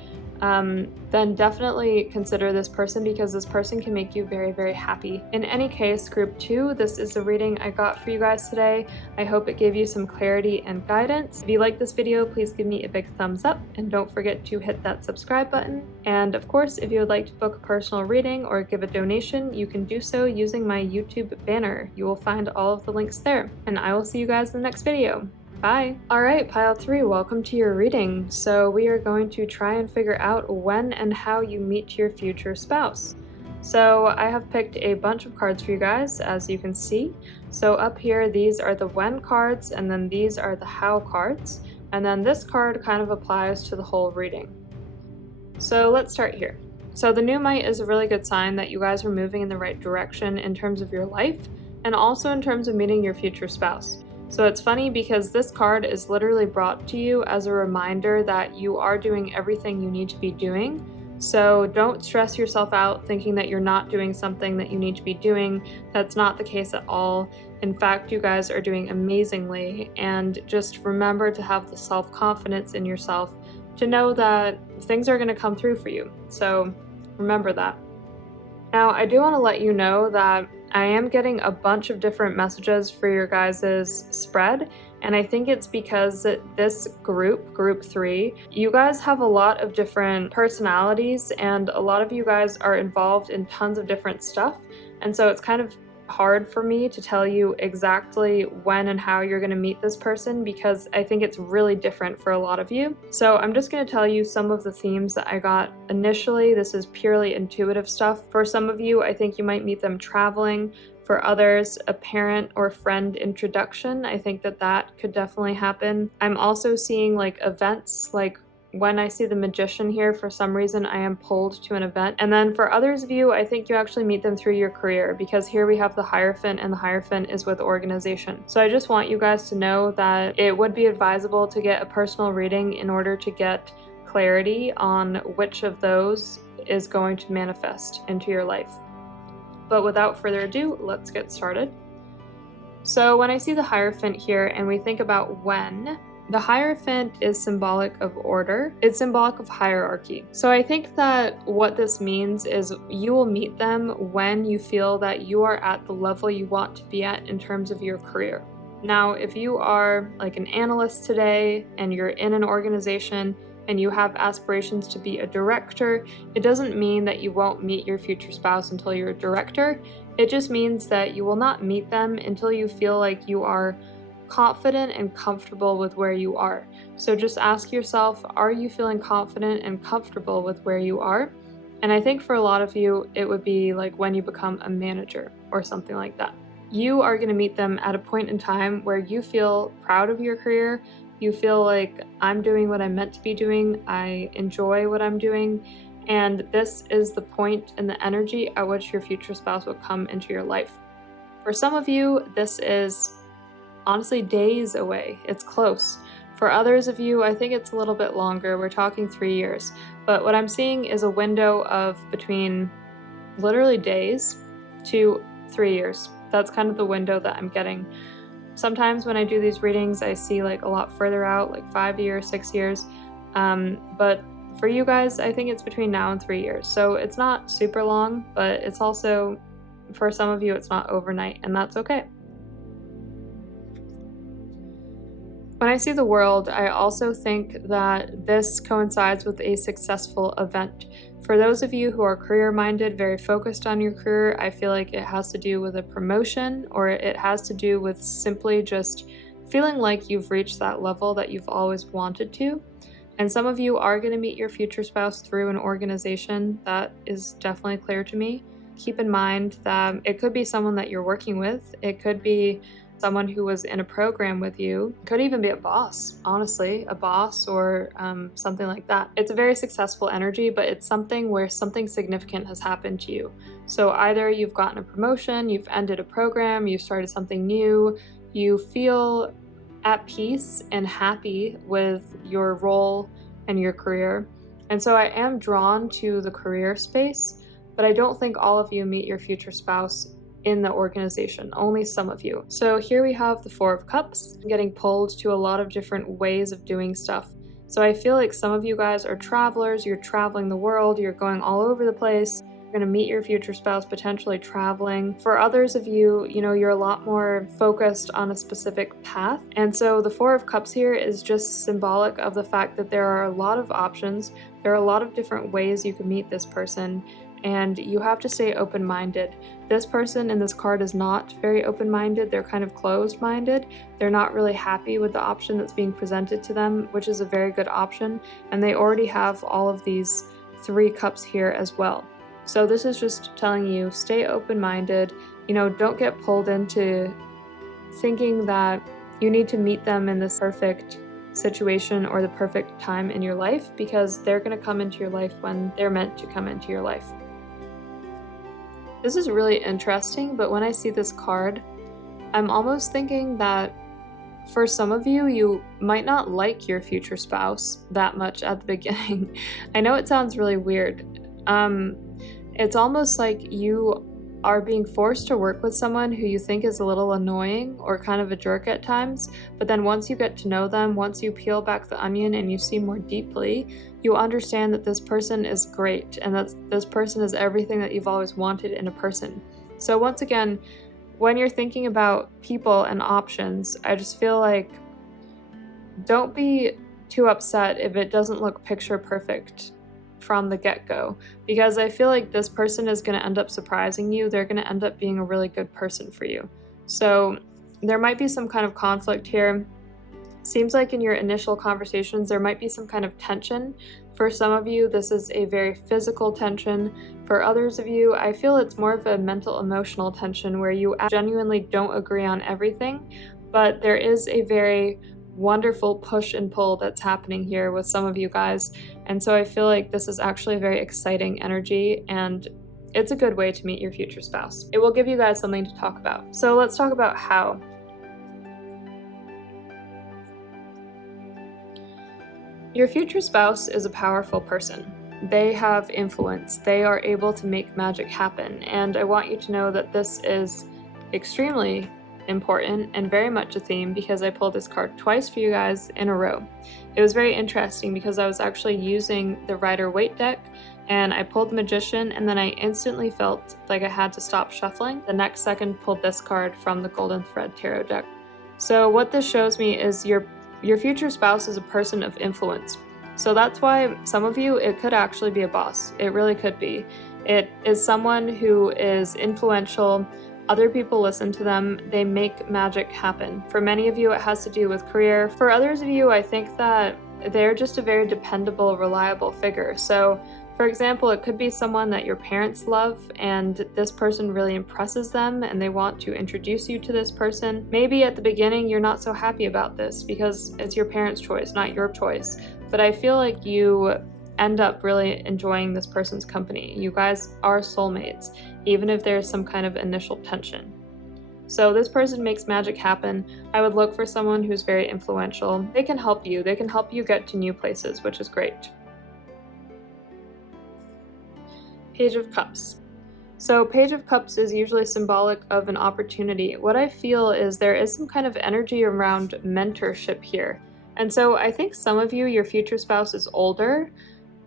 then definitely consider this person because this person can make you very, very happy. In any case, group 2, this is the reading I got for you guys today. I hope it gave you some clarity and guidance. If you like this video, please give me a big thumbs up and don't forget to hit that subscribe button. And of course, if you would like to book a personal reading or give a donation, you can do so using my YouTube banner. You will find all of the links there. And I will see you guys in the next video. Bye! Alright, pile 3, welcome to your reading. So we are going to try and figure out when and how you meet your future spouse. So I have picked a bunch of cards for you guys, as you can see. So up here, these are the when cards, and then these are the how cards. And then this card kind of applies to the whole reading. So let's start here. So the new might is a really good sign that you guys are moving in the right direction in terms of your life, and also in terms of meeting your future spouse. So it's funny because this card is literally brought to you as a reminder that you are doing everything you need to be doing. So don't stress yourself out thinking that you're not doing something that you need to be doing. That's not the case at all. In fact, you guys are doing amazingly, and just remember to have the self-confidence in yourself to know that things are going to come through for you. So remember that. Now, I do want to let you know that I am getting a bunch of different messages for your guys' spread, and I think it's because this group 3, you guys have a lot of different personalities, and a lot of you guys are involved in tons of different stuff, and so it's kind of hard for me to tell you exactly when and how you're going to meet this person because I think it's really different for a lot of you. So I'm just going to tell you some of the themes that I got initially. This is purely intuitive stuff. For some of you, I think you might meet them traveling. For others, a parent or friend introduction. I think that could definitely happen. I'm also seeing like events, like when I see the Magician here, for some reason I am pulled to an event. And then for others of you, I think you actually meet them through your career because here we have the Hierophant, and the Hierophant is with organization. So I just want you guys to know that it would be advisable to get a personal reading in order to get clarity on which of those is going to manifest into your life. But without further ado, let's get started. So when I see the Hierophant here and we think about when, the Hierophant is symbolic of order. It's symbolic of hierarchy. So I think that what this means is you will meet them when you feel that you are at the level you want to be at in terms of your career. Now, if you are like an analyst today and you're in an organization and you have aspirations to be a director, it doesn't mean that you won't meet your future spouse until you're a director. It just means that you will not meet them until you feel like you are confident and comfortable with where you are. So just ask yourself, are you feeling confident and comfortable with where you are? And I think for a lot of you, it would be like when you become a manager or something like that. You are going to meet them at a point in time where you feel proud of your career. You feel like I'm doing what I'm meant to be doing. I enjoy what I'm doing. And this is the point and the energy at which your future spouse will come into your life. For some of you, this is honestly days away. It's close. For others of you, I think it's a little bit longer. We're talking 3 years. But what I'm seeing is a window of between literally days to 3 years. That's kind of the window that I'm getting. Sometimes when I do these readings, I see like a lot further out, like 5 years, 6 years. But For you guys, I think it's between now and 3 years. So it's not super long, but it's also, for some of you, it's not overnight, and that's okay. When I see the world, I also think that this coincides with a successful event. For those of you who are career-minded, very focused on your career, I feel like it has to do with a promotion, or it has to do with simply just feeling like you've reached that level that you've always wanted to. And some of you are going to meet your future spouse through an organization. That is definitely clear to me. Keep in mind that it could be someone that you're working with. It could be someone who was in a program with you. It could even be a boss, honestly, a boss or something like that. It's a very successful energy, but it's something where something significant has happened to you. So either you've gotten a promotion, you've ended a program, you've started something new, you feel at peace and happy with your role and your career. And so I am drawn to the career space, but I don't think all of you meet your future spouse in the organization, only some of you. So here we have the Four of Cups, getting pulled to a lot of different ways of doing stuff. So I feel like some of you guys are travelers, you're traveling the world, you're going all over the place. You're going to meet your future spouse potentially traveling. For others of you, you're a lot more focused on a specific path. And so the Four of Cups here is just symbolic of the fact that there are a lot of options. There are a lot of different ways you can meet this person, and you have to stay open-minded. This person in this card is not very open-minded. They're kind of closed-minded. They're not really happy with the option that's being presented to them, which is a very good option. And they already have all of these 3 cups here as well. So this is just telling you, stay open-minded, don't get pulled into thinking that you need to meet them in this perfect situation or the perfect time in your life, because they're going to come into your life when they're meant to come into your life. This is really interesting, but when I see this card, I'm almost thinking that for some of you, you might not like your future spouse that much at the beginning. I know it sounds really weird. It's almost like you are being forced to work with someone who you think is a little annoying or kind of a jerk at times, but then once you get to know them, once you peel back the onion and you see more deeply, you understand that this person is great and that this person is everything that you've always wanted in a person. So once again, when you're thinking about people and options, I just feel like don't be too upset if it doesn't look picture perfect from the get-go, because I feel like this person is going to end up surprising you. They're going to end up being a really good person for you. So there might be some kind of conflict here. Seems like in your initial conversations there might be some kind of tension. For some of you, this is a very physical tension. For others of you, I feel it's more of a mental, emotional tension where you genuinely don't agree on everything, but there is a very wonderful push and pull that's happening here with some of you guys. And so I feel like this is actually a very exciting energy, and it's a good way to meet your future spouse. It will give you guys something to talk about. So let's talk about how. Your future spouse is a powerful person. They have influence. They are able to make magic happen. And I want you to know that this is extremely important and very much a theme, because I pulled this card twice for you guys in a row. It was very interesting because I was actually using the Rider-Waite deck and I pulled the Magician, and then I instantly felt like I had to stop shuffling. The next second pulled this card from the Golden Thread Tarot deck. So what this shows me is your future spouse is a person of influence. So that's why some of you, it could actually be a boss. It really could be. It is someone who is influential. Other people listen to them. They make magic happen. For many of you, it has to do with career. For others of you, I think that they're just a very dependable, reliable figure. So, for example, it could be someone that your parents love and this person really impresses them and they want to introduce you to this person. Maybe at the beginning, you're not so happy about this because it's your parents' choice, not your choice. But I feel like you end up really enjoying this person's company. You guys are soulmates, even if there's some kind of initial tension. So this person makes magic happen. I would look for someone who's very influential. They can help you. They can help you get to new places, which is great. Page of Cups. So Page of Cups is usually symbolic of an opportunity. What I feel is there is some kind of energy around mentorship here. And so I think some of you, your future spouse is older,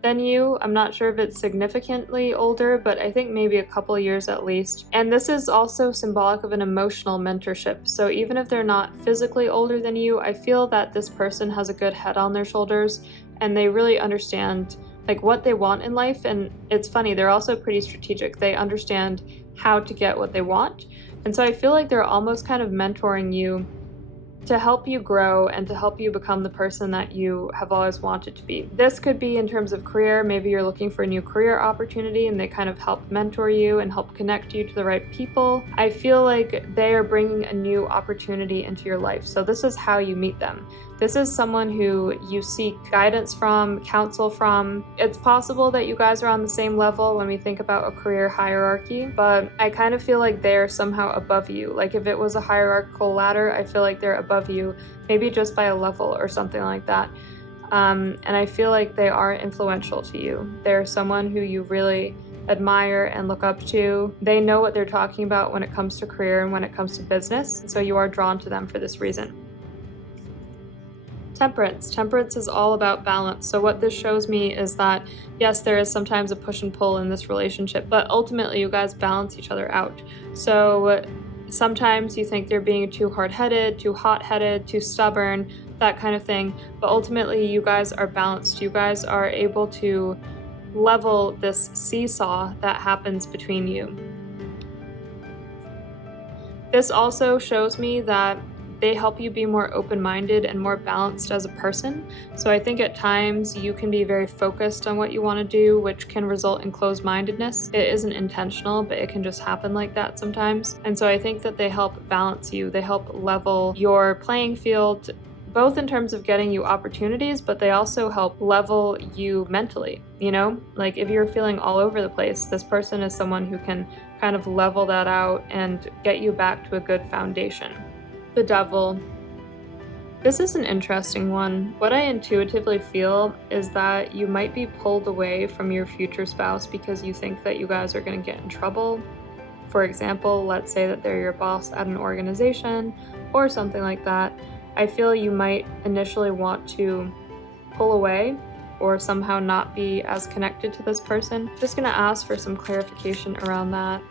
than you. I'm not sure if it's significantly older, but I think maybe a couple years at least. And this is also symbolic of an emotional mentorship. So even if they're not physically older than you, I feel that this person has a good head on their shoulders and they really understand like what they want in life. And it's funny, they're also pretty strategic. They understand how to get what they want. And so I feel like they're almost kind of mentoring you to help you grow and to help you become the person that you have always wanted to be. This could be in terms of career. Maybe you're looking for a new career opportunity and they kind of help mentor you and help connect you to the right people. I feel like they are bringing a new opportunity into your life. So this is how you meet them. This is someone who you seek guidance from, counsel from. It's possible that you guys are on the same level when we think about a career hierarchy, but I kind of feel like they're somehow above you. Like if it was a hierarchical ladder, I feel like they're above you, maybe just by a level or something like that. And I feel like they are influential to you. They're someone who you really admire and look up to. They know what they're talking about when it comes to career and when it comes to business, so you are drawn to them for this reason. Temperance. Temperance is all about balance. So what this shows me is that, yes, there is sometimes a push and pull in this relationship, but ultimately you guys balance each other out. So sometimes you think they're being too hard-headed, too hot-headed, too stubborn, that kind of thing. But ultimately you guys are balanced. You guys are able to level this seesaw that happens between you. This also shows me that they help you be more open-minded and more balanced as a person. So I think at times you can be very focused on what you want to do, which can result in closed-mindedness. It isn't intentional, but it can just happen like that sometimes. And so I think that they help balance you. They help level your playing field, both in terms of getting you opportunities, but they also help level you mentally, you know? Like if you're feeling all over the place, this person is someone who can kind of level that out and get you back to a good foundation. The Devil. This is an interesting one. What I intuitively feel is that you might be pulled away from your future spouse because you think that you guys are going to get in trouble. For example, let's say that they're your boss at an organization or something like that. I feel you might initially want to pull away or somehow not be as connected to this person. Just going to ask for some clarification around that.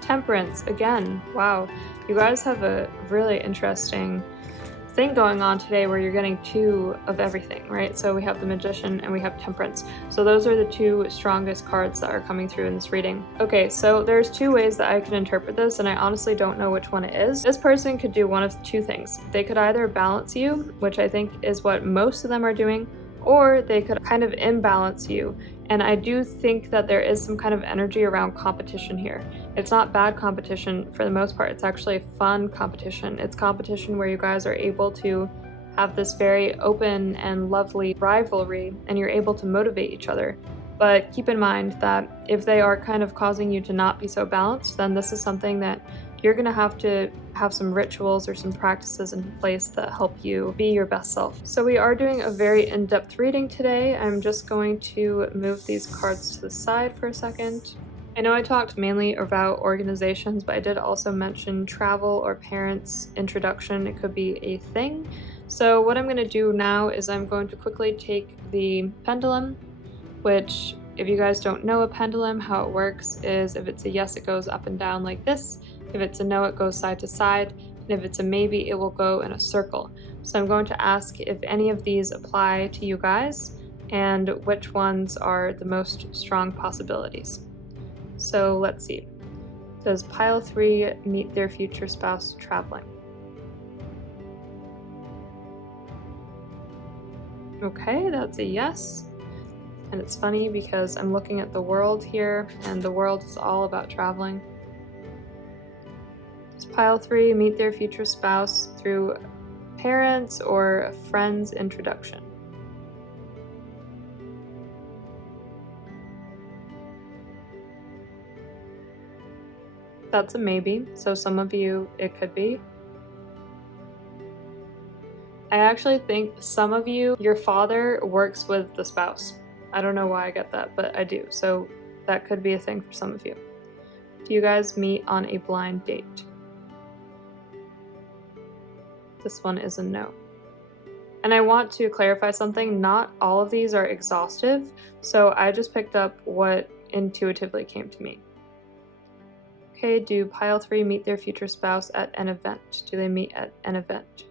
Temperance, again, wow. You guys have a really interesting thing going on today where you're getting two of everything, right? So we have the Magician and we have Temperance. So those are the two strongest cards that are coming through in this reading. Okay, so there's two ways that I can interpret this, and I honestly don't know which one it is. This person could do one of two things. They could either balance you, which I think is what most of them are doing, or they could kind of imbalance you. And I do think that there is some kind of energy around competition here. It's not bad competition for the most part. It's actually fun competition. It's competition where you guys are able to have this very open and lovely rivalry and you're able to motivate each other. But keep in mind that if they are kind of causing you to not be so balanced, then this is something that you're going to have some rituals or some practices in place that help you be your best self. So we are doing a very in-depth reading today. I'm just going to move these cards to the side for a second. I know I talked mainly about organizations, but I did also mention travel or parents' introduction. It could be a thing. So what I'm going to do now is I'm going to quickly take the pendulum, which if you guys don't know a pendulum, how it works is if it's a yes, it goes up and down like this. If it's a no, it goes side to side. And if it's a maybe, it will go in a circle. So I'm going to ask if any of these apply to you guys and which ones are the most strong possibilities. So let's see. Does pile 3 meet their future spouse traveling? Okay, that's a yes. And it's funny because I'm looking at the world here and the world is all about traveling. Does pile 3 meet their future spouse through parents or a friend's introduction? That's a maybe. So some of you, it could be. I actually think some of you, your father works with the spouse. I don't know why I get that, but I do. So that could be a thing for some of you. Do you guys meet on a blind date? This one is a no. And I want to clarify something, not all of these are exhaustive, so I just picked up what intuitively came to me. Okay, do pile 3 meet their future spouse at an event? Do they meet at an event?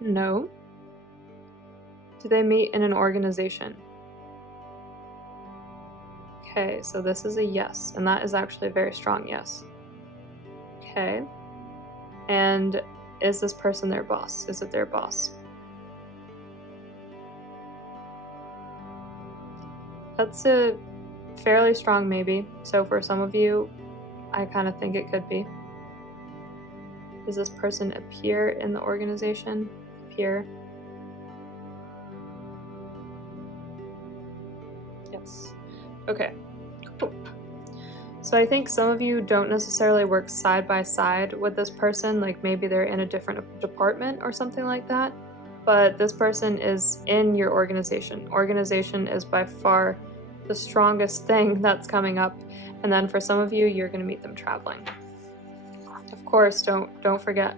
No. Do they meet in an organization? Okay, so this is a yes, and that is actually a very strong yes. Okay. And is this person their boss? Is it their boss? That's a fairly strong maybe. So for some of you, I kind of think it could be. Does this person appear in the organization? Appear? Yes. Okay. So I think some of you don't necessarily work side by side with this person, like maybe they're in a different department or something like that, but this person is in your organization. Organization is by far the strongest thing that's coming up, and then for some of you, you're going to meet them traveling. Of course, don't forget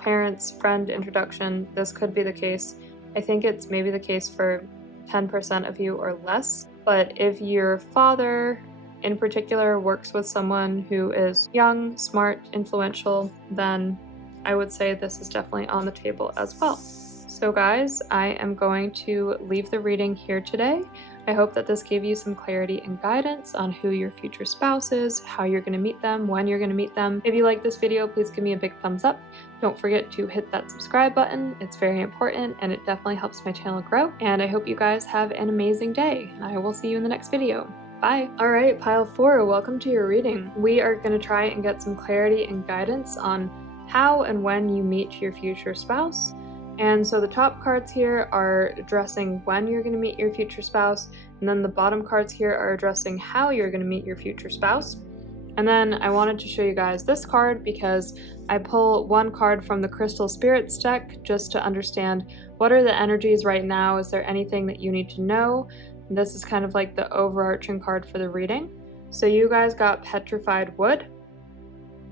parents, friend introduction. This could be the case. I think it's maybe the case for 10% of you or less, but if your father in particular works with someone who is young, smart, influential, then I would say this is definitely on the table as well. So guys, I am going to leave the reading here today. I hope that this gave you some clarity and guidance on who your future spouse is, how you're going to meet them, when you're going to meet them. If you like this video, please give me a big thumbs up. Don't forget to hit that subscribe button. It's very important and it definitely helps my channel grow. And I hope you guys have an amazing day. I will see you in the next video. Bye! Alright, pile 4, welcome to your reading. We are going to try and get some clarity and guidance on how and when you meet your future spouse. And so the top cards here are addressing when you're going to meet your future spouse, and then the bottom cards here are addressing how you're going to meet your future spouse. And then I wanted to show you guys this card because I pull one card from the Crystal Spirits deck just to understand what are the energies right now. Is there anything that you need to know? And this is kind of like the overarching card for the reading. So you guys got Petrified Wood.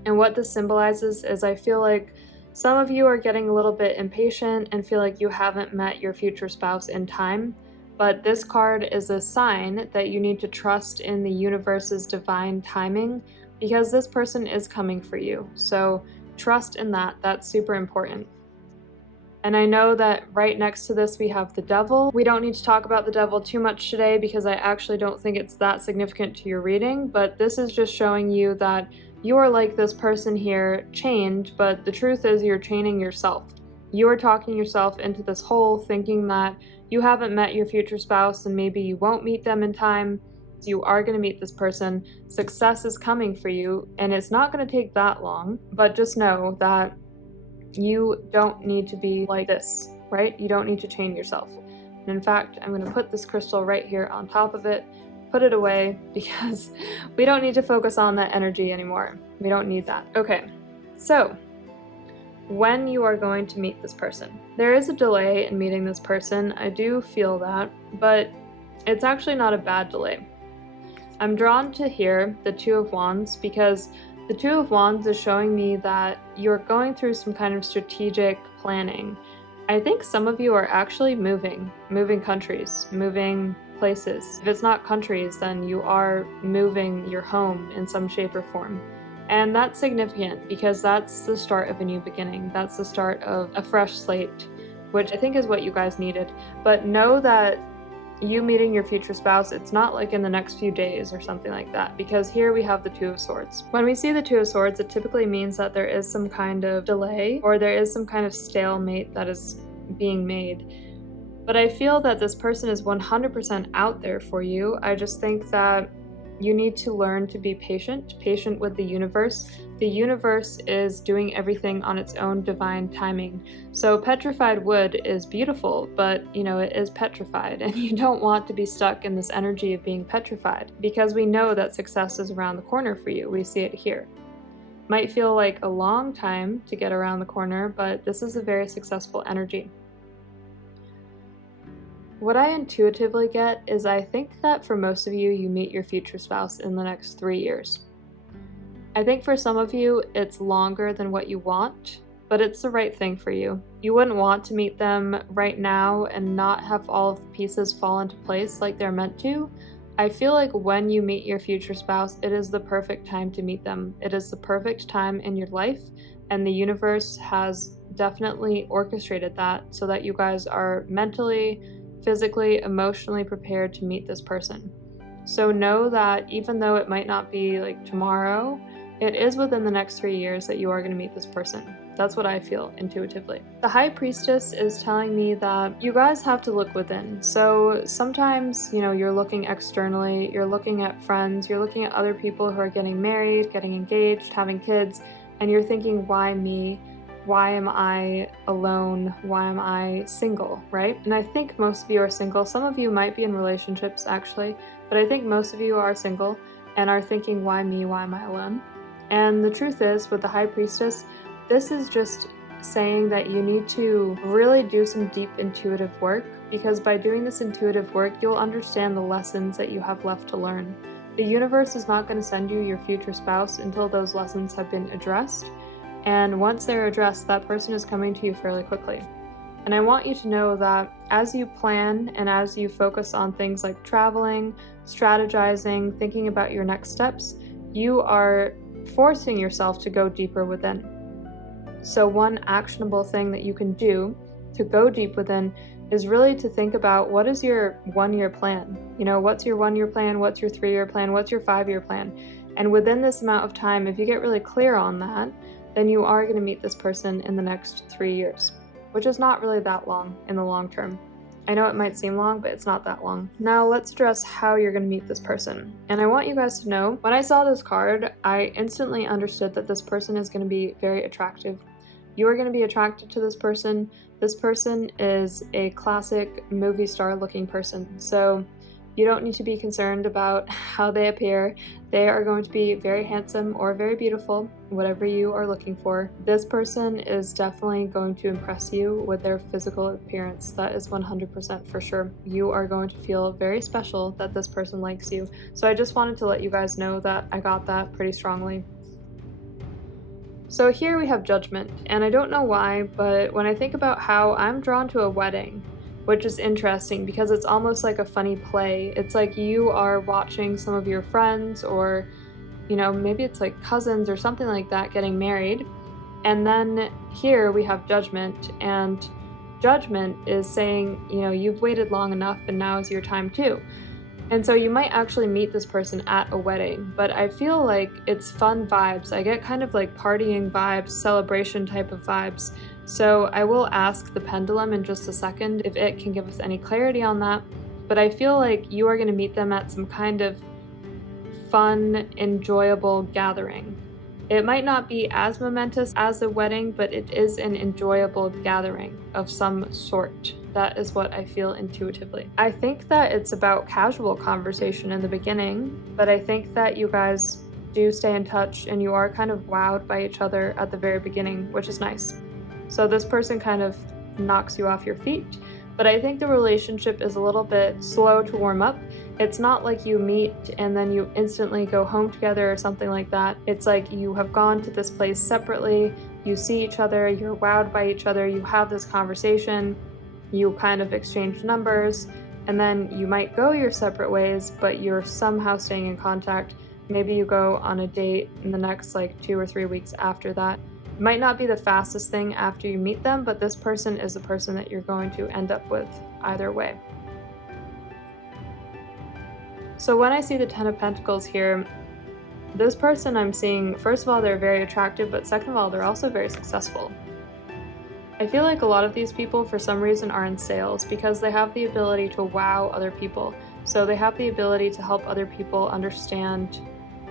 And what this symbolizes is I feel like some of you are getting a little bit impatient and feel like you haven't met your future spouse in time, but this card is a sign that you need to trust in the universe's divine timing because this person is coming for you. So trust in that. That's super important. And I know that right next to this we have the devil. We don't need to talk about the devil too much today because I actually don't think it's that significant to your reading, but this is just showing you that you are like this person here, chained, but the truth is you're chaining yourself. You are talking yourself into this hole thinking that you haven't met your future spouse and maybe you won't meet them in time. You are going to meet this person. Success is coming for you and it's not going to take that long, but just know that you don't need to be like this, right? You don't need to chain yourself. And in fact, I'm going to put this crystal right here on top of it, put it away because we don't need to focus on that energy anymore. We don't need that. Okay, so when you are going to meet this person, there is a delay in meeting this person. I do feel that, but it's actually not a bad delay. I'm drawn to here the Two of Wands because the Two of Wands is showing me that you're going through some kind of strategic planning. I think some of you are actually moving countries, moving places. If it's not countries, then you are moving your home in some shape or form. And that's significant because that's the start of a new beginning. That's the start of a fresh slate, which I think is what you guys needed. But know that you meeting your future spouse, it's not like in the next few days or something like that, because here we have the Two of Swords. When we see the Two of Swords, it typically means that there is some kind of delay or there is some kind of stalemate that is being made. But I feel that this person is 100% out there for you. I just think that you need to learn to be patient with the universe. The universe is doing everything on its own divine timing. So petrified wood is beautiful, but it is petrified, and you don't want to be stuck in this energy of being petrified because we know that success is around the corner for you. We see it here. Might feel like a long time to get around the corner, but this is a very successful energy. What I intuitively get is I think that for most of you, you meet your future spouse in the next 3 years. I think for some of you, it's longer than what you want, but it's the right thing for you. You wouldn't want to meet them right now and not have all of the pieces fall into place like they're meant to. I feel like when you meet your future spouse, it is the perfect time to meet them. It is the perfect time in your life, and the universe has definitely orchestrated that so that you guys are mentally, physically, emotionally prepared to meet this person. So know that even though it might not be like tomorrow, it is within the next 3 years that you are going to meet this person. That's what I feel intuitively. The High Priestess is telling me that you guys have to look within. So sometimes, you're looking externally, you're looking at friends, you're looking at other people who are getting married, getting engaged, having kids, and you're thinking, why me? Why am I alone? Why am I single, right? And I think most of you are single. Some of you might be in relationships actually, but I think most of you are single and are thinking, why me? Why am I alone? And the truth is, with the High Priestess, this is just saying that you need to really do some deep intuitive work, because by doing this intuitive work, you'll understand the lessons that you have left to learn. The universe is not going to send you your future spouse until those lessons have been addressed. And once they're addressed, that person is coming to you fairly quickly. And I want you to know that as you plan and as you focus on things like traveling, strategizing, thinking about your next steps, you are forcing yourself to go deeper within. So one actionable thing that you can do to go deep within is really to think about, what is your 1-year plan? What's your 1-year plan? What's your 3-year plan? What's your 5-year plan? And within this amount of time, if you get really clear on that, then you are going to meet this person in the next 3 years, which is not really that long in the long term. I know it might seem long, but it's not that long. Now let's address how you're going to meet this person. And I want you guys to know, when I saw this card, I instantly understood that this person is going to be very attractive. You are going to be attracted to this person. This person is a classic movie star looking person. So you don't need to be concerned about how they appear. They are going to be very handsome or very beautiful, whatever you are looking for. This person is definitely going to impress you with their physical appearance. That is 100% for sure. You are going to feel very special that this person likes you. So I just wanted to let you guys know that I got that pretty strongly. So here we have Judgment, and I don't know why, but when I think about how I'm drawn to a wedding, which is interesting because it's almost like a funny play. It's like you are watching some of your friends, or maybe it's like cousins or something like that getting married. And then here we have Judgment, and Judgment is saying, you've waited long enough and now is your time too. And so you might actually meet this person at a wedding, but I feel like it's fun vibes. I get kind of like partying vibes, celebration type of vibes. So I will ask the pendulum in just a second if it can give us any clarity on that. But I feel like you are going to meet them at some kind of fun, enjoyable gathering. It might not be as momentous as a wedding, but it is an enjoyable gathering of some sort. That is what I feel intuitively. I think that it's about casual conversation in the beginning, but I think that you guys do stay in touch and you are kind of wowed by each other at the very beginning, which is nice. So this person kind of knocks you off your feet, but I think the relationship is a little bit slow to warm up. It's not like you meet and then you instantly go home together or something like that. It's like you have gone to this place separately, you see each other, you're wowed by each other, you have this conversation, you kind of exchange numbers, and then you might go your separate ways, but you're somehow staying in contact. Maybe you go on a date in the next 2 or 3 weeks after that. It might not be the fastest thing after you meet them, but this person is the person that you're going to end up with either way. So when I see the 10 of Pentacles here, this person I'm seeing, first of all, they're very attractive, but second of all, they're also very successful. I feel like a lot of these people, for some reason, are in sales because they have the ability to wow other people. So they have the ability to help other people understand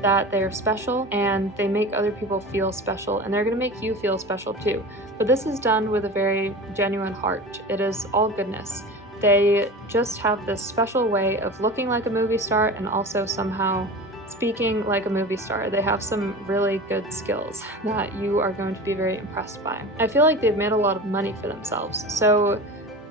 that they're special, and they make other people feel special, and they're going to make you feel special too. But this is done with a very genuine heart. It is all goodness. They just have this special way of looking like a movie star and also somehow speaking like a movie star. They have some really good skills that you are going to be very impressed by. I feel like they've made a lot of money for themselves. So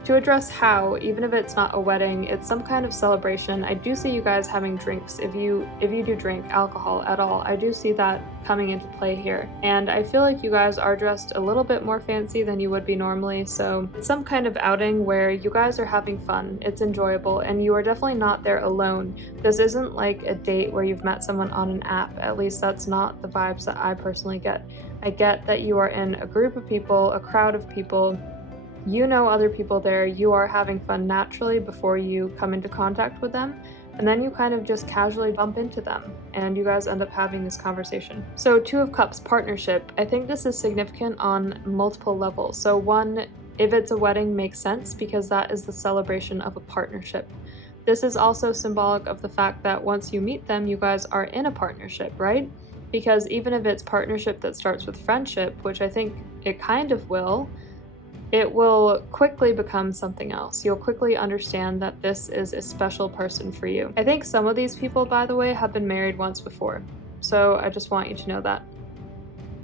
To address how, even if it's not a wedding, it's some kind of celebration. I do see you guys having drinks. If you do drink alcohol at all, I do see that coming into play here. And I feel like you guys are dressed a little bit more fancy than you would be normally, so it's some kind of outing where you guys are having fun, it's enjoyable, and you are definitely not there alone. This isn't like a date where you've met someone on an app. At least that's not the vibes that I personally get. I get that you are in a group of people, a crowd of people. You know other people there, you are having fun naturally before you come into contact with them, and then you kind of just casually bump into them, and you guys end up having this conversation. So Two of Cups, partnership. I think this is significant on multiple levels. So one, if it's a wedding, makes sense because that is the celebration of a partnership. This is also symbolic of the fact that once you meet them, you guys are in a partnership, right? Because even if it's partnership that starts with friendship, which I think it kind of will, it will quickly become something else. You'll quickly understand that this is a special person for you. I think some of these people, by the way, have been married once before. So I just want you to know that.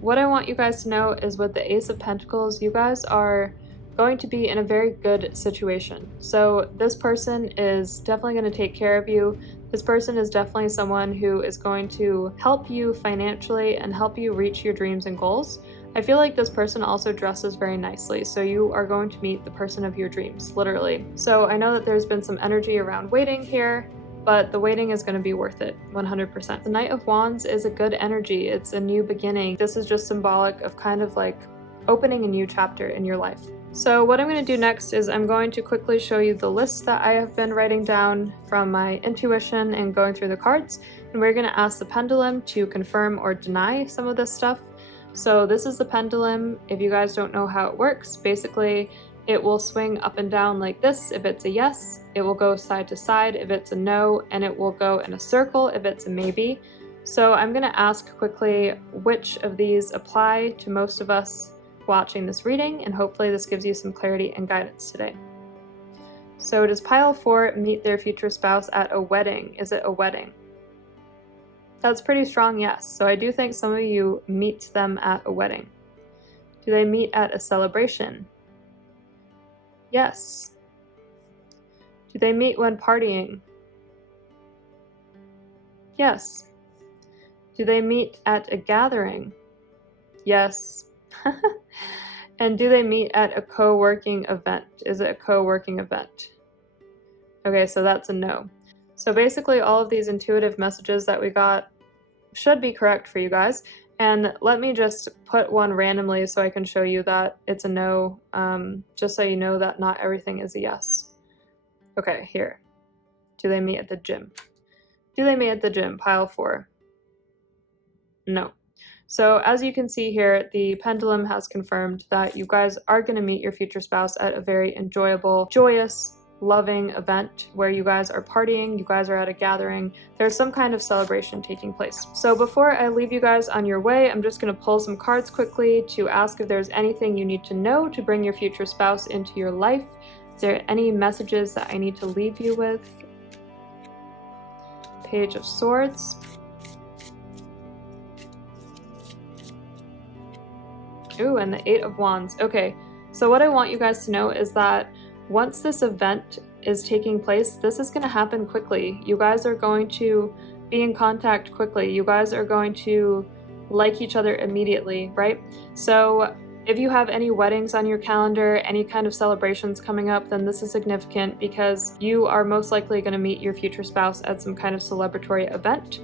What I want you guys to know is with the Ace of Pentacles, you guys are going to be in a very good situation. So this person is definitely going to take care of you. This person is definitely someone who is going to help you financially and help you reach your dreams and goals. I feel like this person also dresses very nicely, so you are going to meet the person of your dreams, literally. So I know that there's been some energy around waiting here, but the waiting is going to be worth it, 100%. The Knight of Wands is a good energy. It's a new beginning. This is just symbolic of kind of like opening a new chapter in your life. So what I'm going to do next is I'm going to quickly show you the list that I have been writing down from my intuition and going through the cards, and we're going to ask the pendulum to confirm or deny some of this stuff. So this is the pendulum. If you guys don't know how it works, basically it will swing up and down like this if it's a yes, it will go side to side if it's a no, and it will go in a circle if it's a maybe. So I'm going to ask quickly which of these apply to most of us watching this reading, and hopefully this gives you some clarity and guidance today. So does pile 4 meet their future spouse at a wedding? Is it a wedding? That's pretty strong, yes. So I do think some of you meet them at a wedding. Do they meet at a celebration? Yes. Do they meet when partying? Yes. Do they meet at a gathering? Yes. And do they meet at a co-working event? Is it a co-working event? Okay, so that's a no. So basically all of these intuitive messages that we got should be correct for you guys. And let me just put one randomly so I can show you that it's a no, just so you know that not everything is a yes. Okay, here. Do they meet at the gym? Do they meet at the gym? Pile 4. No. So as you can see here, the pendulum has confirmed that you guys are going to meet your future spouse at a very enjoyable, joyous, loving event where you guys are partying, you guys are at a gathering, there's some kind of celebration taking place. So before I leave you guys on your way, I'm just going to pull some cards quickly to ask if there's anything you need to know to bring your future spouse into your life. Is there any messages that I need to leave you with? Page of Swords. Ooh, and the 8 of Wands. Okay, so what I want you guys to know is that once this event is taking place, this is going to happen quickly. You guys are going to be in contact quickly. You guys are going to like each other immediately, right? So if you have any weddings on your calendar, any kind of celebrations coming up, then this is significant because you are most likely going to meet your future spouse at some kind of celebratory event.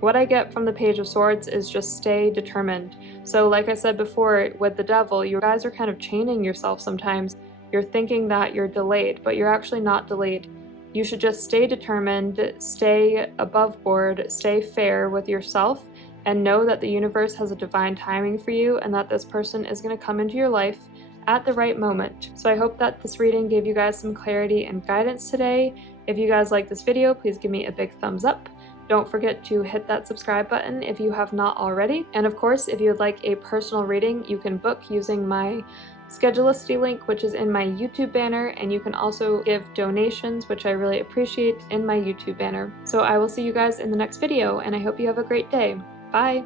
What I get from the Page of Swords is just stay determined. So like I said before, with the Devil, you guys are kind of chaining yourself sometimes. You're thinking that you're delayed, but you're actually not delayed. You should just stay determined, stay above board, stay fair with yourself, and know that the universe has a divine timing for you and that this person is going to come into your life at the right moment. So I hope that this reading gave you guys some clarity and guidance today. If you guys like this video, please give me a big thumbs up. Don't forget to hit that subscribe button if you have not already. And of course, if you would like a personal reading, you can book using my Schedulicity link, which is in my YouTube banner, and you can also give donations, which I really appreciate, in my YouTube banner. So I will see you guys in the next video, and I hope you have a great day. Bye!